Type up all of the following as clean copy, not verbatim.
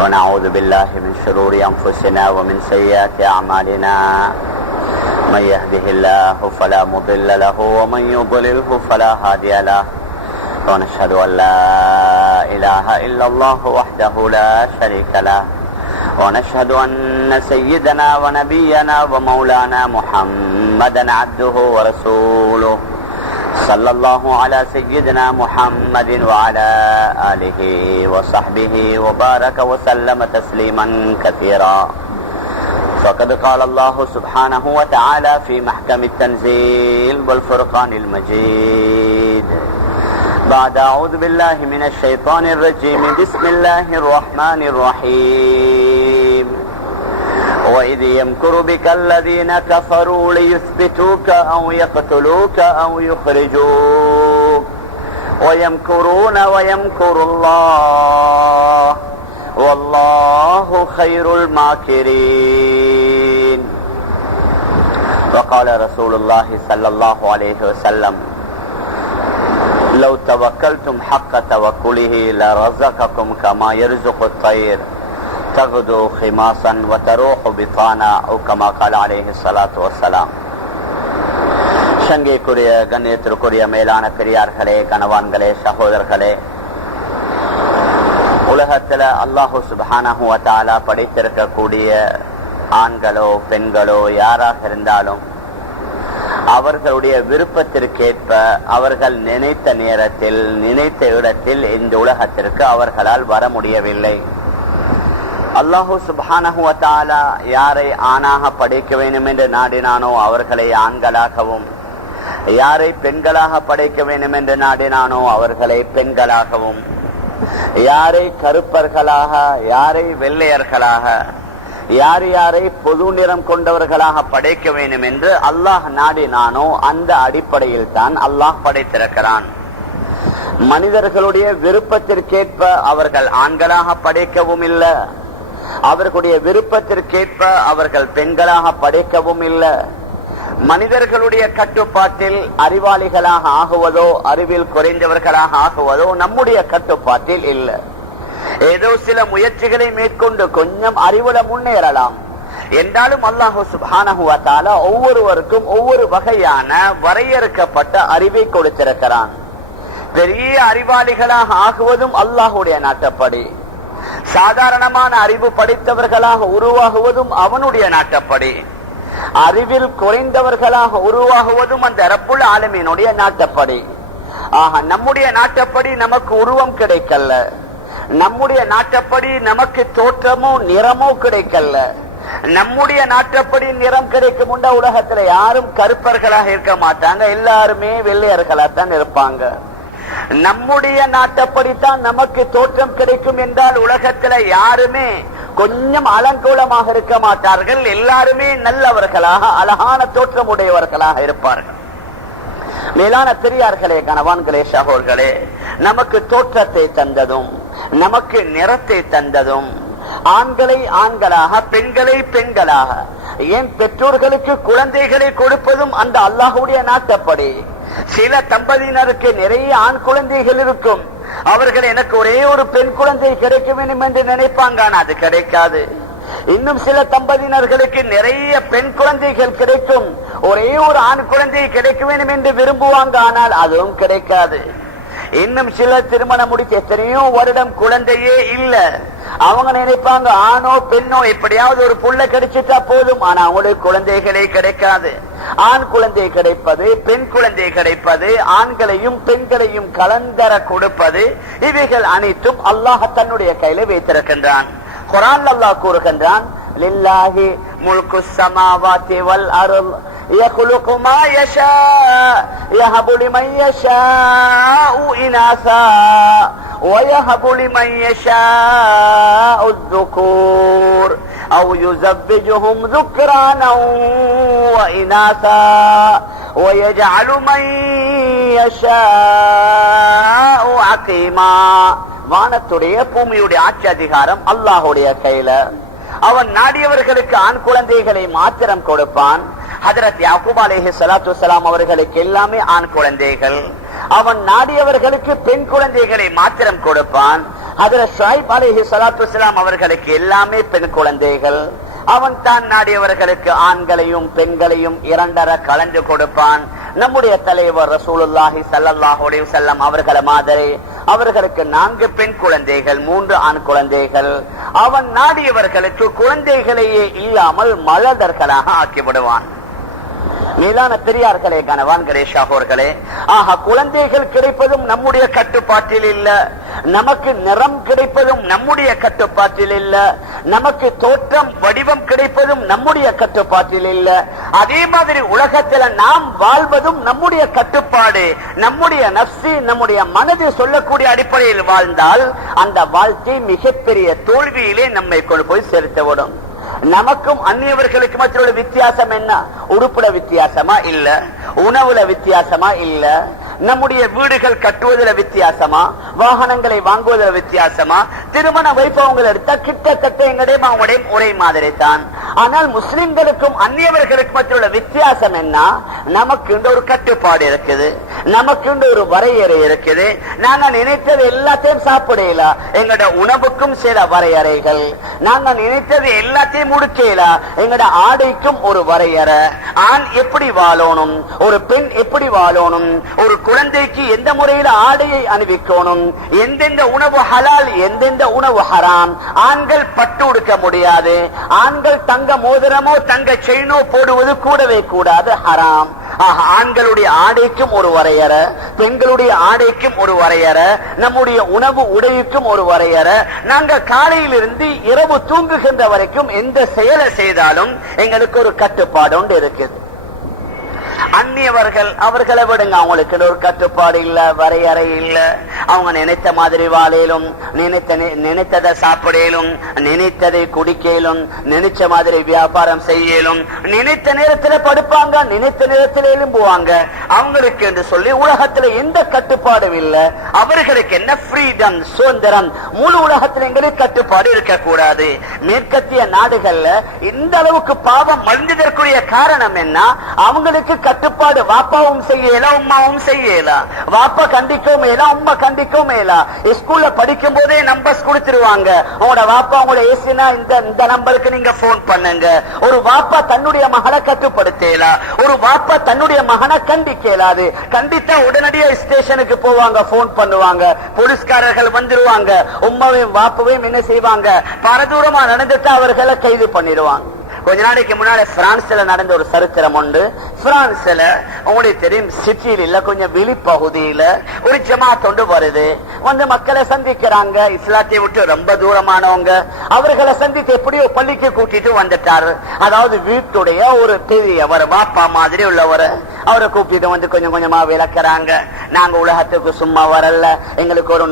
ونعوذ بالله من شرور أنفسنا ومن سيئات أعمالنا من يهده الله فلا مضل له ومن يضلله فلا هادي له ونشهد أن لا إله إلا الله وحده لا شريك له ونشهد أن سيدنا ونبينا ومولانا محمدا عبده ورسوله صلى الله على سيدنا محمد وعلى آله وصحبه وبارك وسلم تسليما كثيرا. فقد قال الله سبحانه وتعالى في محكم التنزيل والفرقان المجيد بعد أعوذ بالله من الشيطان الرجيم بسم الله الرحمن الرحيم وإذ يمكر بك الذين كفروا ليثبتوك أو يقتلوك أو يخرجوك ويمكرون ويمكر الله والله خير الماكرين. وقال رسول الله صلى الله عليه وسلم لو توكلتم حق توكله لرزقكم كما يرزق الطير تغدو خماصا وتروح بطانا او كما قال عليه الصلاة والسلام. சங்கைக்குரிய கண்ணியத்திற்குரிய மேலான பெரியார்களே, கணவான்களே, சகோதரர்களே, உலகத்துல அல்லாஹு சுப்ஹானஹு வ தஆலா படைத்திருக்கக்கூடிய ஆண்களோ பெண்களோ யாராக இருந்தாலும் அவர்களுடைய விருப்பத்திற்கேற்ப அவர்கள் நினைத்த நேரத்தில் நினைத்த இடத்தில் இந்த உலகத்திற்கு அவர்களால் வர முடியவில்லை. அல்லாஹு சுப்ஹானஹு வ தஆலா யாரை ஆணாக படைக்க வேண்டும் என்று நாடினானோ அவர்களை ஆண்களாகவும், யாரை பெண்களாக படைக்க வேண்டும் என்று நாடினானோ அவர்களை பெண்களாகவும், யாரை கருப்பர்களாக யாரை வெள்ளையர்களாக, யார் யாரை பொது நிறம் கொண்டவர்களாக படைக்க வேண்டும் என்று அல்லாஹ் நாடினானோ அந்த அடிப்படையில் தான் அல்லாஹ் படைத்திருக்கிறான். மனிதர்களுடைய விருப்பத்திற்கேற்ப அவர்கள் ஆண்களாக படைக்கவும் இல்லை, அவர்களுடைய விருப்பத்திற்கேற்ப அவர்கள் பெண்களாக படைக்கவும் இல்லை. மனிதர்களுடைய கட்டுப்பாட்டில் அறிவாளிகளாக ஆகுவதோ அறிவில் குறைந்தவர்களாக ஆகுவதோ நம்முடைய கட்டுப்பாட்டில் இல்லை. ஏதோ சில முயற்சிகளை மேற்கொண்டு கொஞ்சம் அறிவுல முன்னேறலாம் என்றாலும் அல்லாஹு சுப்ஹானஹு வ தஆலா ஒவ்வொருவருக்கும் ஒவ்வொரு வகையான வரையறுக்கப்பட்ட அறிவை கொடுத்திருக்கிறான். பெரிய அறிவாளிகளாக ஆகுவதும் அல்லாஹுடைய நாட்டப்படி, சாதாரணமான அறிவு படித்தவர்களாக உருவாகுவதும் அவனுடைய நாட்டப்படி, அறிவில் குறைந்தவர்களாக உருவாகுவதும் அந்த ரப்புல் ஆலமீனுடைய நாட்டப்படி. ஆக நம்முடைய நாட்டப்படி நமக்கு உருவம் கிடைக்கல, நம்முடைய நாட்டப்படி நமக்கு தோற்றமோ நிறமோ கிடைக்கல. நம்முடைய நாட்டப்படி நிறம் கிடைக்கும் உண்டா உலகத்துல யாரும் கருப்பர்களாக இருக்க மாட்டாங்க, எல்லாருமே வெள்ளையர்களாத்தான் இருப்பாங்க. நம்முடைய நாட்டப்படித்தான் நமக்கு தோற்றம் கிடைக்கும் என்றால் உலகத்துல யாருமே கொஞ்சம் அலங்கோலமாக இருக்க மாட்டார்கள், எல்லாருமே நல்லவர்களாக அழகான தோற்றம் உடையவர்களாக இருப்பார்கள். மேலான பெரியார்களே, கணவான்களே, சகோதரர்களே, நமக்கு தோற்றத்தை தந்ததும் நமக்கு நிறத்தை தந்ததும் ஆண்களை ஆண்களாக பெண்களை பெண்களாக, ஏன் பெற்றோர்களுக்கு குழந்தைகளை கொடுப்பதும் அந்த அல்லாஹ்வுடைய நாட்டப்படி. சில தம்பதியினருக்கு நிறைய ஆண் குழந்தைகள் இருக்கும், அவர்கள் எனக்கு ஒரே ஒரு பெண் குழந்தை கிடைக்க வேண்டும் என்று நினைப்பாங்க, அது கிடைக்காது. இன்னும் சில தம்பதியினர்களுக்கு நிறைய பெண் குழந்தைகள் கிடைக்கும், ஒரே ஒரு ஆண் குழந்தை கிடைக்க வேண்டும் என்று விரும்புவாங்க, ஆனால் அதுவும் கிடைக்காது. இன்னும் சில திருமணம் முடிச்ச எத்தனையோ வருடம் குழந்தையே இல்ல, அவங்க நினைப்பாங்க ஆணோ பெண்ணோ எப்படியாவது ஒரு புள்ள கிடைச்சிட்டா போதும், ஆனா அவங்களுக்கு குழந்தைகளே கிடைக்காது. ஆண் குழந்தை கிடைப்பது, பெண் குழந்தை கிடைப்பது, ஆண்களையும் பெண்களையும் கலந்தர கொடுப்பது, இவைகள் அனைத்தும் அல்லாஹ் தன்னுடைய கையில வைத்திருக்கின்றான். குர்ஆன் அல்லாஹ் கூறுகின்றான், லில்லாஹி முல்குஸ் ஸமாவாதி வல் அர்ض் يخلق ما يشاء يهب لمن يشاء إناثا ويهب لمن يشاء الذكور أو يزوجهم ذكرانا وإناثا ويجعل من يشاء عقيما. வானத்துடைய பூமியுடைய ஆட்சி அதிகாரம் அல்லாஹ்வுடைய கையில. அவன் நாடியவர்களுக்கு ஆண் குழந்தைகளை மாத்திரம் கொடுப்பான். ஹஜ்ரத் யாக்கூப் அலைஹிஸ்ஸலாத்து வஸ்ஸலாம் அவர்களுக்கு எல்லாமே ஆண் குழந்தைகள். அவன் நாடியவர்களுக்கு பெண் குழந்தைகளை மாத்திரம் கொடுப்பான். ஹஜ்ரத் ஷுஐப் அலைஹிஸ்ஸலாத்து வஸ்ஸலாம் அவர்களுக்கு எல்லாமே பெண் குழந்தைகள். அவன் தான் நாடியவர்களுக்கு ஆண்களையும் பெண்களையும் இரண்டர கலந்து கொடுப்பான். நம்முடைய தலைவர் ரசூலுல்லாஹி ஸல்லல்லாஹு அலைஹி வஸல்லம் அவர்களை மாதிரி அவர்களுக்கு 4 பெண் குழந்தைகள், 3 ஆண் குழந்தைகள். அவன் நாடியவர்களுக்கு குழந்தைகளையே இல்லாமல் மலதர்களாக ஆக்கிவிடுவான். மேலான பெரியார்களே, கணவான்களே, சகோதரர்களே, குழந்தைகள் கிடைப்பதும் நம்முடைய கட்டுப்பாட்டில் இல்ல. நமக்கு நிறம் கிடைப்பதும் நம்முடைய கட்டுப்பாட்டில் இல்ல. நமக்கு தோற்றம் வடிவம் கிடைப்பதும் நம்முடைய கட்டுப்பாட்டில் இல்ல. அதே மாதிரி உலகத்தில் நாம் வாழ்வதும் நம்முடைய கட்டுப்பாடு. நம்முடைய நஃப்ஸி, நம்முடைய மனது சொல்லக்கூடிய அடிப்படையில் வாழ்ந்தால் அந்த வாழ்க்கை மிகப்பெரிய தோல்வியிலே நம்மை கொண்டு போய் செலுத்தவிடும். நமக்கும் அந்நியவர்களுக்கு மற்றொரு வித்தியாசம் என்ன? உடுப்புல வித்தியாசமா இல்ல, உணவுல வித்தியாசமா இல்ல, நம்முடைய வீடுகள் கட்டுவதில் வித்தியாசமா, வாகனங்களை வாங்குவதில் வித்தியாசமா, திருமண வைபவங்கள் எடுத்தா கிட்டத்தட்ட எங்கடையும் ஒரே மாதிரி தான். ஆனால் முஸ்லிம்களுக்கும் அந்நியவர்களுக்கு மற்றொரு வித்தியாசம் என்ன? நமக்கு ஒரு கட்டுப்பாடு இருக்குது, நமக்கு ஒரு வரையறை இருக்குது. நாங்க நினைத்தது எல்லாத்தையும் சாப்பிடல, எங்கட உணவுக்கும் சில வரையறைகள். நாங்க நினைத்தது எல்லாத்தையும் முடிக்கல, எங்கட ஆடைக்கும் ஒரு வரையறை. ஆண் எப்படி வாழணும், ஒரு பெண் எப்படி வாழணும், ஒரு குழந்தைக்கு எந்த முறையில் ஆடையை அணிவிக்கணும், எந்தெந்த உணவு ஹலால், எந்தெந்த உணவு ஹராம். ஆண்கள் பட்டு உடுக்க முடியாது, ஆண்கள் தங்க மோதிரமோ தங்க செயினோ போடுவது கூடவே கூடாது, ஹராம். ஆண்களுடைய ஆடைக்கும் ஒரு வரையறை, பெண்களுடைய ஆடைக்கும் ஒரு வரையறை, நம்முடைய உணவு உடைக்கும் ஒரு வரையறை. நாங்க காலையிலிருந்து இரவு தூங்குகின்ற வரைக்கும் எந்த செயலை செய்தாலும் எங்களுக்கு ஒரு கட்டுப்பாடு ஒன்று இருக்குது. அந்நியவர்கள் அவர்களை விடுங்க, அவங்களுக்கு ஒரு கட்டுப்பாடு இல்ல, வரையறை இல்ல. அவங்க நினைத்த மாதிரி வாழையிலும், நினைத்ததை சாப்பிடலும், நினைத்ததை குடிக்கலும், நினைச்ச மாதிரி வியாபாரம் செய்யலும், நினைத்த நேரத்தில் படுப்பாங்க, நினைத்த நேரத்தில் எழும்புவாங்க. அவங்களுக்கு என்று சொல்லி உலகத்துல எந்த கட்டுப்பாடும் இல்ல. அவர்களுக்கு என்ன ஃப்ரீடம், சுதந்திரம். முழு உலகத்தில் எங்களுக்கு கட்டுப்பாடு இருக்கக்கூடாது. மேற்கத்திய நாடுகள்ல இந்த அளவுக்கு பாவம் மறைந்ததற்குரிய காரணம் என்ன? அவங்களுக்கு கட்டுப்பாடு வாப்பாவும் செய்யல, உம்மாவும் செய்யல. வாப்பா கண்டிக்கவும் மேல, உம்மா கண்டிக்கவும் மேல. ஸ்கூல்ல படிக்கும் போதே நம்பர்ஸ் கொடுத்துருவாங்க. உங்களோட வாப்பா உங்களோட ஏசினா இந்த நம்பருக்கு நீங்க போன் பண்ணுங்க. ஒரு வாப்பா தன்னுடைய மகளை கட்டுப்படுத்தல, ஒரு வாப்பா தன்னுடைய மகனை கண்டிக்கலாது. கண்டித்தா உடனடியா ஸ்டேஷனுக்கு போவாங்க, போன் பண்ணுவாங்க, போலீஸ்காரர்கள் வந்துருவாங்க. உம்மாவையும் வாப்பாவையும் என்ன செய்வாங்க? பாரதூரமா நடந்துட்டு அவர்களை கைது பண்ணிடுவாங்க. கொஞ்ச நாளைக்கு முன்னாடி பிரான்ஸ்ல நடந்த ஒரு சரித்திரம் உண்டு. பிரான்ஸ்ல உங்களுக்கு தெரியும், சிட்டியில் இல்ல, கொஞ்சம் வெளிப்பகுதியில ஒரு ஜமாத் ஒன்று வருது. வந்து மக்களை சந்திக்கிறாங்க, இஸ்லாத்தை விட்டு ரொம்ப தூரமானவங்க. அவர்களை சந்தித்து எப்படியோ பள்ளிக்கு கூட்டிட்டு வந்துட்டாரு. அதாவது வீட்டுடைய ஒரு பெரியவர், வாப்பா மாதிரி உள்ளவர். அவரை கூப்பிட்டு வந்து கொஞ்சம் கொஞ்சமா விளக்குறாங்க. நாங்க உலகத்துக்கு சும்மா வரல, எங்களுக்கு ஒரு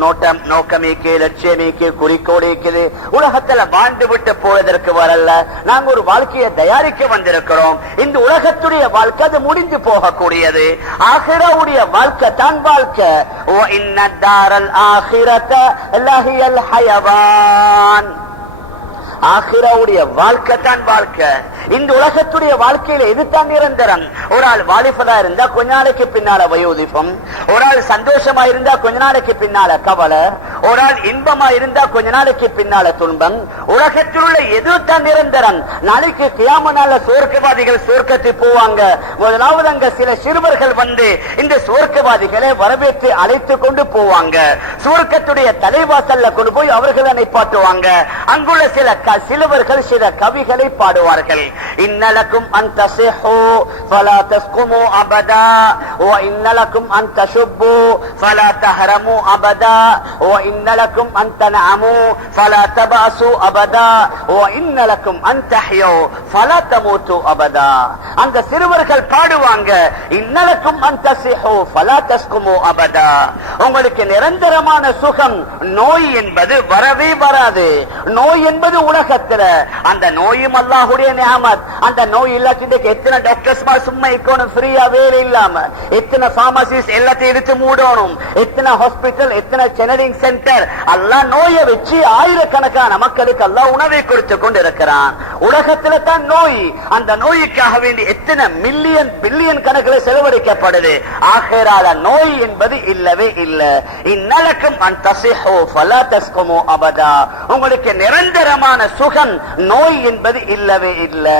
நோக்கமிக்கு, லட்சியமிக்கு, குறிக்கோடு இருக்குது. உலகத்துல வாழ்ந்து விட்டு போவதற்கு வரல, நாங்க ஒரு வாழ்க்கையை தயாரிக்க வந்திருக்கிறோம். இந்த உலகத்துடைய வாழ்க்கை அது முடிந்து போகக்கூடியது. ஆகிராவுடைய வாழ்க்கை தான் வாழ்க்கை. ஆகிராவுடைய வாழ்க்கை தான் வாழ்க்கை. இந்த உலகத்துடைய வாழ்க்கையில எதுதான் நிரந்தரம்? ஒரு ஆள் வாலிபதா இருந்தா கொஞ்ச நாளைக்கு பின்னால வயோதிபம், ஒரு ஆள் சந்தோஷமா இருந்தா கொஞ்ச நாளைக்கு பின்னால கவலை, ஒரு ஆள் இன்பமா இருந்தா கொஞ்ச நாளைக்கு பின்னால துன்பம். உலகத்தில் உள்ள எதுதான் நிரந்தரம்? நாளைக்கு கியாம நாள்ல சுவர்க்கவாதிகள் சுவர்க்கத்துக்கு போவாங்க. முதலாவது அங்க சில சிறுவர்கள் வந்து இந்த சுவர்க்கவாதிகளை வரவேற்று அழைத்து கொண்டு போவாங்க. சுவர்க்கத்துடைய தலைவாசல்ல கொண்டு போய் அவர்களை நிப்பாட்டுவாங்க. அங்குள்ள சிலவர்கள் சில கவிகளை பாடுவார்கள். இன்னலக்கும் அந்த சிஹு ஃபலா தஸ்குமு அபதா வ இன்னலக்கும் அந்த ஷுப்பு ஃபலா தஹரமு அபதா வ இன்னலக்கும் அந்த நஅமு ஃபலா தபஅசு அபதா வ இன்னலக்கும் அன் தஹ்யு ஃபலா தமூது அபதா. அந்த சிறுவர்கள் பாடுவாங்க, இன்னலக்கும் அந்த சிஹு ஃபலா தஸ்குமு அபதா. உங்களுக்கு நிரந்தரமான சுகம், நோய் என்பது வரவே வராது. நோய் என்பது உலகத்துல, அந்த நோயும் அல்லாஹ்வுடைய நிஅமத். அந்த நோய் இல்லாட்டி எத்தனை டாக்டர்ஸ் சும்மா இருக்கணும், ஃப்ரீயா வேலை இல்லாம, எத்தனை பார்மசிஸ் எல்லாத்தையும் எடுத்து மூடணும், எத்தனை ஹாஸ்பிட்டல், எத்தனை செனரிங் சென்டர். அல்லாஹ் நோயை வச்சு ஆயிரக்கணக்கான மக்களுக்கு அல்லாஹ் உணவை கொடுத்து கொண்டு இருக்கிறான். உலகத்துல தான் நோய். அந்த நோய்க்காக வேண்டி எத்தனை மில்லியன் பில்லியன் கணக்கில் செலவழிக்கப்படுது. ஆகிரால நோய் என்பது இல்லவே இல்லை. இன்னலக்கும் அன் தஸிஹு ஃபலா தஸ்குமு அபதா. உங்களுக்கு நிரந்தரமான சுகம் நோய் என்பது இல்லவே இல்லை.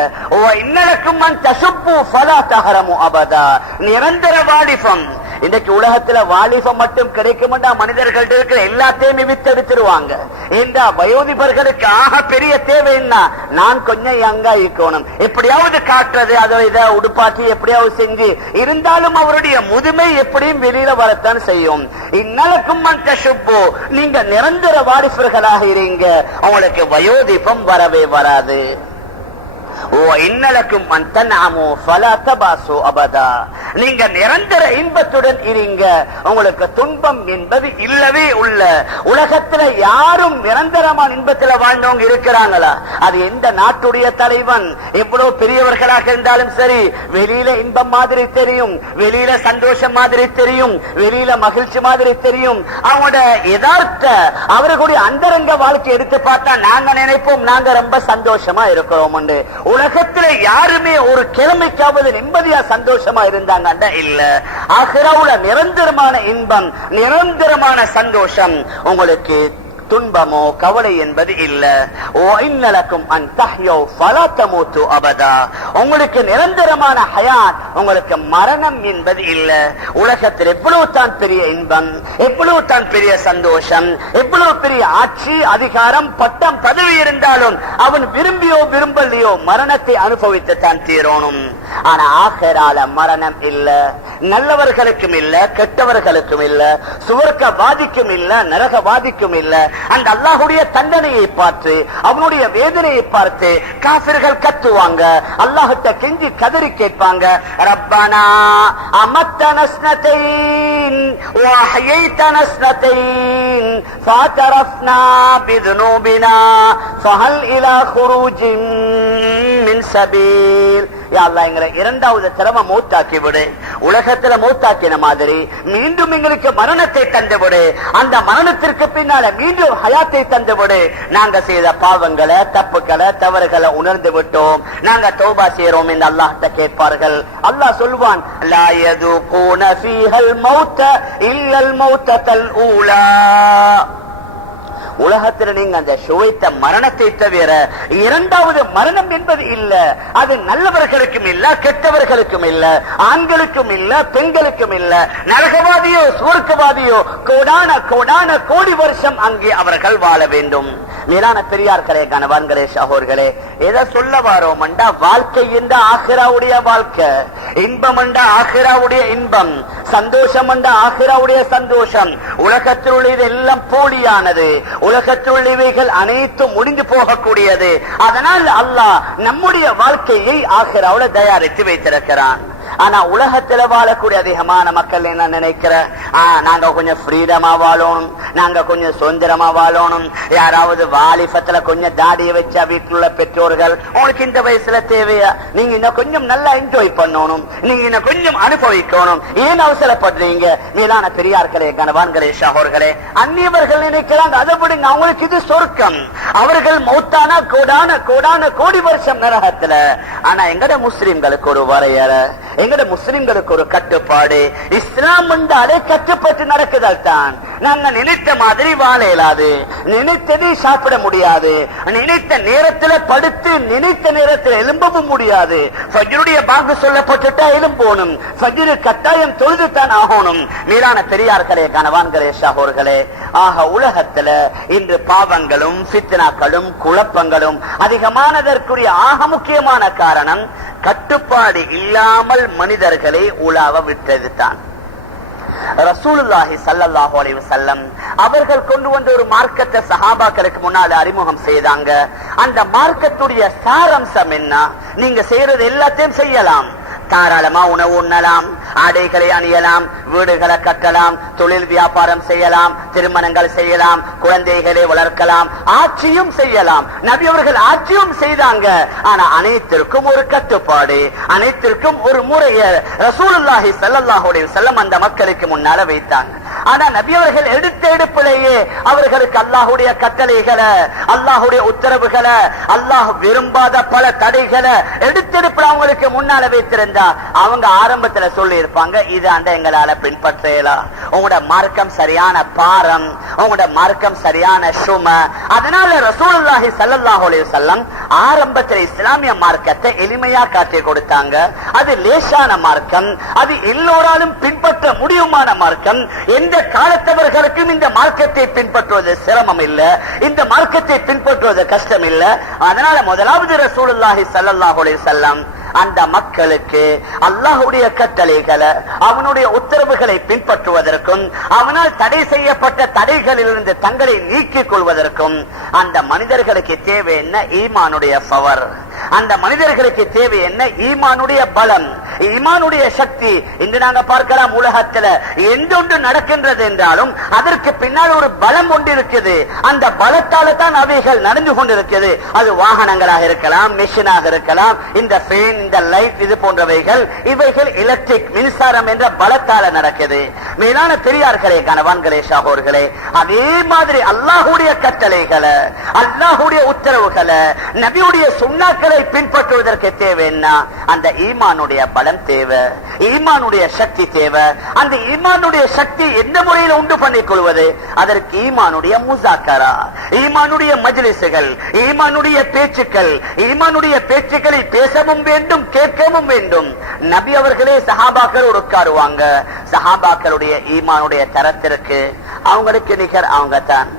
இன்னலக்கும் அன் தசுப்பு ஃபலா தஹரமு அபதா. நிரந்தர வாலிபம். இன்னைக்கு உலகத்துல வாலிபம் மட்டும் கிடைக்கும். மனிதர்கள்ட்ட இருக்கிற எல்லாத்தையும் வித்தெடுத்துருவாங்க. இந்த வயோதிபர்களுக்கு ஆக பெரிய தேவை என்ன? நான் கொஞ்சம் யங்கா இருக்கணும், எப்படியாவது காட்டுறது, அதை இதை உடுப்பாட்டி எப்படியாவது செஞ்சு இருந்தாலும் அவருடைய முதுமை எப்படியும் வெளியில வரத்தான் செய்யும். இந்நலக்கும் மந்தசுப்பு. நீங்க நிரந்தர வாரிசுகளாக இருங்க, அவங்களுக்கு வயோதிபம் வரவே வராது. நீங்க நிரந்தர இன்பத்துடன் இருங்க, உங்களுக்கு துன்பம் என்பது இல்லவே உள்ள. உலகத்துல யாரும் நிரந்தரமான இன்பத்துல வாழ்ந்தவங்க இருக்கிறாங்களா? அது எந்த நாட்டுடைய தலைவன் எவ்வளவு பெரியவர்களாக இருந்தாலும் சரி, வெளியில இன்பம் மாதிரி தெரியும், வெளியில சந்தோஷம் மாதிரி தெரியும், வெளியில மகிழ்ச்சி மாதிரி தெரியும். அவங்களோட யதார்த்த அவர்களுடைய அந்தரங்க வாழ்க்கை எடுத்து பார்த்தா நாங்க நினைப்போம் நாங்க ரொம்ப சந்தோஷமா இருக்கிறோம். உலகத்துல யாருமே ஒரு கிழமைக்காவது நிம்மதியா சந்தோஷமா இருந்தாங்க இல்ல. ஆகிராவுல நிரந்தரமான இன்பம், நிரந்தரமான சந்தோஷம். உங்களுக்கு துன்பமோ கவலை என்பது இல்ல. உங்களுக்கு நிரந்தரமான ஹயாத், உங்களுக்கு மரணம் என்பது இல்ல. உலகத்தில் எவ்வளவு தான் பெரிய இன்பம், எவ்வளவு தான் பெரிய சந்தோஷம், எவ்வளவு பெரிய ஆட்சி அதிகாரம் பட்டம் பதவி இருந்தாலும் அவன் விரும்பியோ விரும்பலையோ மரணத்தை அனுபவித்து தான் தீரணும். ஆனா ஆகிரால மரணம் இல்ல. நல்லவர்களுக்கும் இல்ல, கெட்டவர்களுக்கும் இல்ல, சுவர்க்கவாதிக்கும் இல்ல, நரகவாதிக்கும் இல்ல. அந்த அல்லாஹ்வுடைய தண்டனையை பார்த்து, அவனுடைய வேதனையை பார்த்து காஃபிர்கள் கத்துவாங்க, அல்லாஹ்ட்ட கெஞ்சி கதறி கேட்பாங்க. ரப்பனா அமத்தனா ஸ்னதைன் வ அஹ்யைதனா ஸ்னதைன் ஃபஅதரஃப்னா பிதுனூபினா ஃபஹல் இலா குரூஜின் மின் சபீல். யா அல்லாஹ், எங்களை இரண்டாவது தடவை மௌத்தாக்கி விடு. உலகத்துல மௌத்தாக்கின மாதிரி மீண்டும் எங்களுக்கு மரணத்தை தந்துவிடு. அந்த மரணத்திற்கு பின்னால மீண்டும் ஹயாத்தை தந்துவிடு. நாங்க செய்த பாவங்களை, தப்புக்களை, தவறுகளை உணர்ந்து விட்டோம், நாங்க தௌபா செய்றோம் என்று அல்லாஹ்ட்ட கேட்பார்கள். அல்லாஹ் சொல்வான், லா யதுகூன ஃபீஹல் மௌத இல்லல் மௌதத்தல் ஊலா. உலகத்தில் நீங்க அந்த சுவைத்த மரணத்தை தவிர இரண்டாவது மரணம் என்பது இல்ல. அது நல்லவர்களுக்கும் இல்ல, கெட்டவர்களுக்கும் இல்ல, ஆண்களுக்கும் இல்ல, பெண்களுக்கும் இல்ல, நரகவாதியோ சுவர்க்கவாதியோ கோடான கோடான கோடி வருஷம் அங்கே அவர்கள் வாழ வேண்டும். மேலான பெரியார்களே, கணவான்களே, சகோர்களே, எதை சொல்ல வாரோம் என்றா, வாழ்க்கை என்ற ஆகிராவுடைய வாழ்க்கை, இன்பம் என்ற ஆகிராவுடைய இன்பம், சந்தோஷம் என்ற ஆகிராவுடைய சந்தோஷம். உலகத்தில் உள்ள எல்லாம் போலியானது, உலகத்தில் உள்ளவைகள் அனைத்தும் முடிந்து போகக்கூடியது. அதனால் அல்லாஹ் நம்முடைய வாழ்க்கையை ஆகிராவுல தயாரித்து வைத்திருக்கிறான். ஆனா உலகத்துல வாழக்கூடிய அதிகமான மக்கள் என்ன நினைக்கிற, நாங்க கொஞ்சம் ஃப்ரீடமா வாழணும், நாங்க கொஞ்சம் சுதந்திரமா வாழணும். யாராவது வாலிபத்துல கொஞ்சம் தாடியை வச்சா வீட்டுல பெற்றோர்கள், உங்களுக்கு இந்த வயசுல தேவையா, நீங்க இன்னும் கொஞ்சம் நல்லா என்ஜாய் பண்ணணும், நீங்க இன்னும் கொஞ்சம் அனுபவிக்கணும், ஏன் அவசரப்படுறீங்க? மேலான பெரியார்களே, கணவான்களே, சகோர்களே, அந்நியவர்கள் நினைக்கிறாங்க அதை விடுங்க, அவங்களுக்கு இது சொர்க்கம், அவர்கள் மௌத்தானா கோடான கோடான கோடி வருஷம் நரகத்துல. ஆனா எங்கட முஸ்லிம்களுக்கு ஒரு வரையறை, எங்கட முஸ்லிம்களுக்கு ஒரு கட்டுப்பாடு. இஸ்லாம் என்றாலே கட்டுப்பட்டு நடக்குதல் தான். நாங்க நினைத்த மாதிரி வாழ இயலாது, நினைத்ததை சாப்பிட முடியாது, நினைத்த நேரத்தில் படுத்து நினைத்த நேரத்தில் எழும்பவும் முடியாது. ஃபஜ்ருடைய பாங்கு சொல்லப்பட்டுட்டா எழும்போனும், ஃபஜ்ரு கட்டாயம் தொழுதுதான் ஆகணும். மீதான பெரியார்களே, கணவான்களே, சகோர்களே, ஆக உலகத்துல இன்று பாவங்களும் ஃபித்னாக்களும் குழப்பங்களும் அதிகமானதற்குரிய ஆக முக்கியமான காரணம் கட்டுப்பாடு இல்லாமல் மனிதர்களை உலாவ விட்டது தான். ரசூலுல்லாஹி ஸல்லல்லாஹு அலைஹி வஸல்லம் அவர்கள் கொண்டு வந்த ஒரு மார்க்கத்தை சஹாபாக்களுக்கு முன்னால அறிமுகம் செய்தாங்க. அந்த மார்க்கத்துடைய சாரம்சம் என்ன? நீங்க செய்யறது எல்லாத்தையும் செய்யலாம், தாராளமா உணவு உண்ணலாம், ஆடைகளை அணியலாம், வீடுகளை கட்டலாம், தொழில் வியாபாரம் செய்யலாம், திருமணங்கள் செய்யலாம், குழந்தைகளை வளர்க்கலாம், ஆட்சியும் செய்யலாம். நபி அவர்கள் ஆட்சியும் செய்தாங்க. ஆனா அனைத்திற்கும் ஒரு கட்டுப்பாடு, அனைத்திற்கும் ஒரு முறையை ரசூலுல்லாஹி ஸல்லல்லாஹு அலைஹி வஸல்லம் அந்த மக்களுக்கு முன்னால வைத்தாங்க. ஆனா நபி அவர்கள் எடுத்த எடுப்பிலேயே அவர்களுக்கு அல்லாஹுடைய கட்டளைகளை, அல்லாஹுடைய உத்தரவுகளை, அல்லாஹ் விரும்பாத பல தடைகளை எடுத்தெடுப்புல அவங்களுக்கு முன்னால வைத்திருந்தா அவங்க ஆரம்பத்துல சொல்லி இருப்பாங்க, இது அந்த எங்களால பின்பற்றலாம், உங்களோட மார்க்கம் சரியான பாரம், உங்களோட மார்க்கம் சரியான சும. அதனால ரசூலுல்லாஹி ஸல்லல்லாஹு அலைஹி வஸல்லம் ஆரம்பத்தில் இஸ்லாமிய மார்க்கத்தை எளிமையா காட்டி கொடுத்தாங்க. அது லேசான மார்க்கம், அது எல்லோராலும் பின்பற்ற முடியுமான மார்க்கம். எந்த காலத்தவர்களுக்கும் இந்த மார்க்கத்தை பின்பற்றுவது சிரமம் இல்ல, இந்த மார்க்கத்தை பின்பற்றுவது கஷ்டம் இல்ல. அதனால முதலாவது ரசூலுல்லாஹி ஸல்லல்லாஹு அலைஹி வஸல்லம் அந்த மக்களுக்கு அல்லாஹ்வுடைய கட்டளைகளை, அவனுடைய உத்தரவுகளை பின்பற்றுவதற்கும், அவனால் தடை செய்யப்பட்ட தடைகளிலிருந்து தங்களை நீக்கிக் கொள்வதற்கும் அந்த மனிதர்களுக்கு தேவை என்ன? ஈமானுடைய பவர். அந்த மனிதர்களுக்கு தேவை என்ன? ஈமானுடைய பலம், ஈமானுடைய சக்தி. இன்று நாங்க பார்க்கலாம், உலகத்துல எந்தொன்று நடக்கின்றது என்றாலும் அதற்கு பின்னால் ஒரு பலம் ஒன்று இருக்குது. அந்த பலத்தால தான் அவைகள் நடந்து கொண்டிருக்கிறது. அது வாகனங்களாக இருக்கலாம், மிஷினாக இருக்கலாம், இந்த ஃபேன், இந்த லைட், இது போன்றவைகள். இவைகள் எலக்ட்ரிக், மின்சாரம் என்ற பலத்தால நடக்குது. மேலான பெரியார்களே, கணவான்களே, சகோதரர்களே, அதே மாதிரி அல்லாஹ்வுடைய கட்டளைகளை, அல்லாஹ்வுடைய உத்தரவுகளை, நபியுடைய சுன்னாக்களை பின்பற்றுவதற்கு தேவை என்ன? அந்த ஈமானுடைய பலம் தேவை, ஈமானுடைய சக்தி தேவை. அந்த ஈமானுடைய சக்தி எந்த முறையில் உண்டு பண்ணிக் கொள்வது? அதற்கு ஈமானுடைய முஸாக்கரா, ஈமானுடைய மஜ்லிஸ்கள், ஈமானுடைய பேச்சுக்கள், ஈமானுடைய பேச்சுக்களை பேசவும் வேண்டும், கேட்கவும் வேண்டும். நபி அவர்களே சஹாபாக்கள் உட்காருவாங்க. சஹாபாக்களுடைய ஈமானுடைய தரத்திற்கு அவங்களுக்கு நிகர் அவங்க தான்.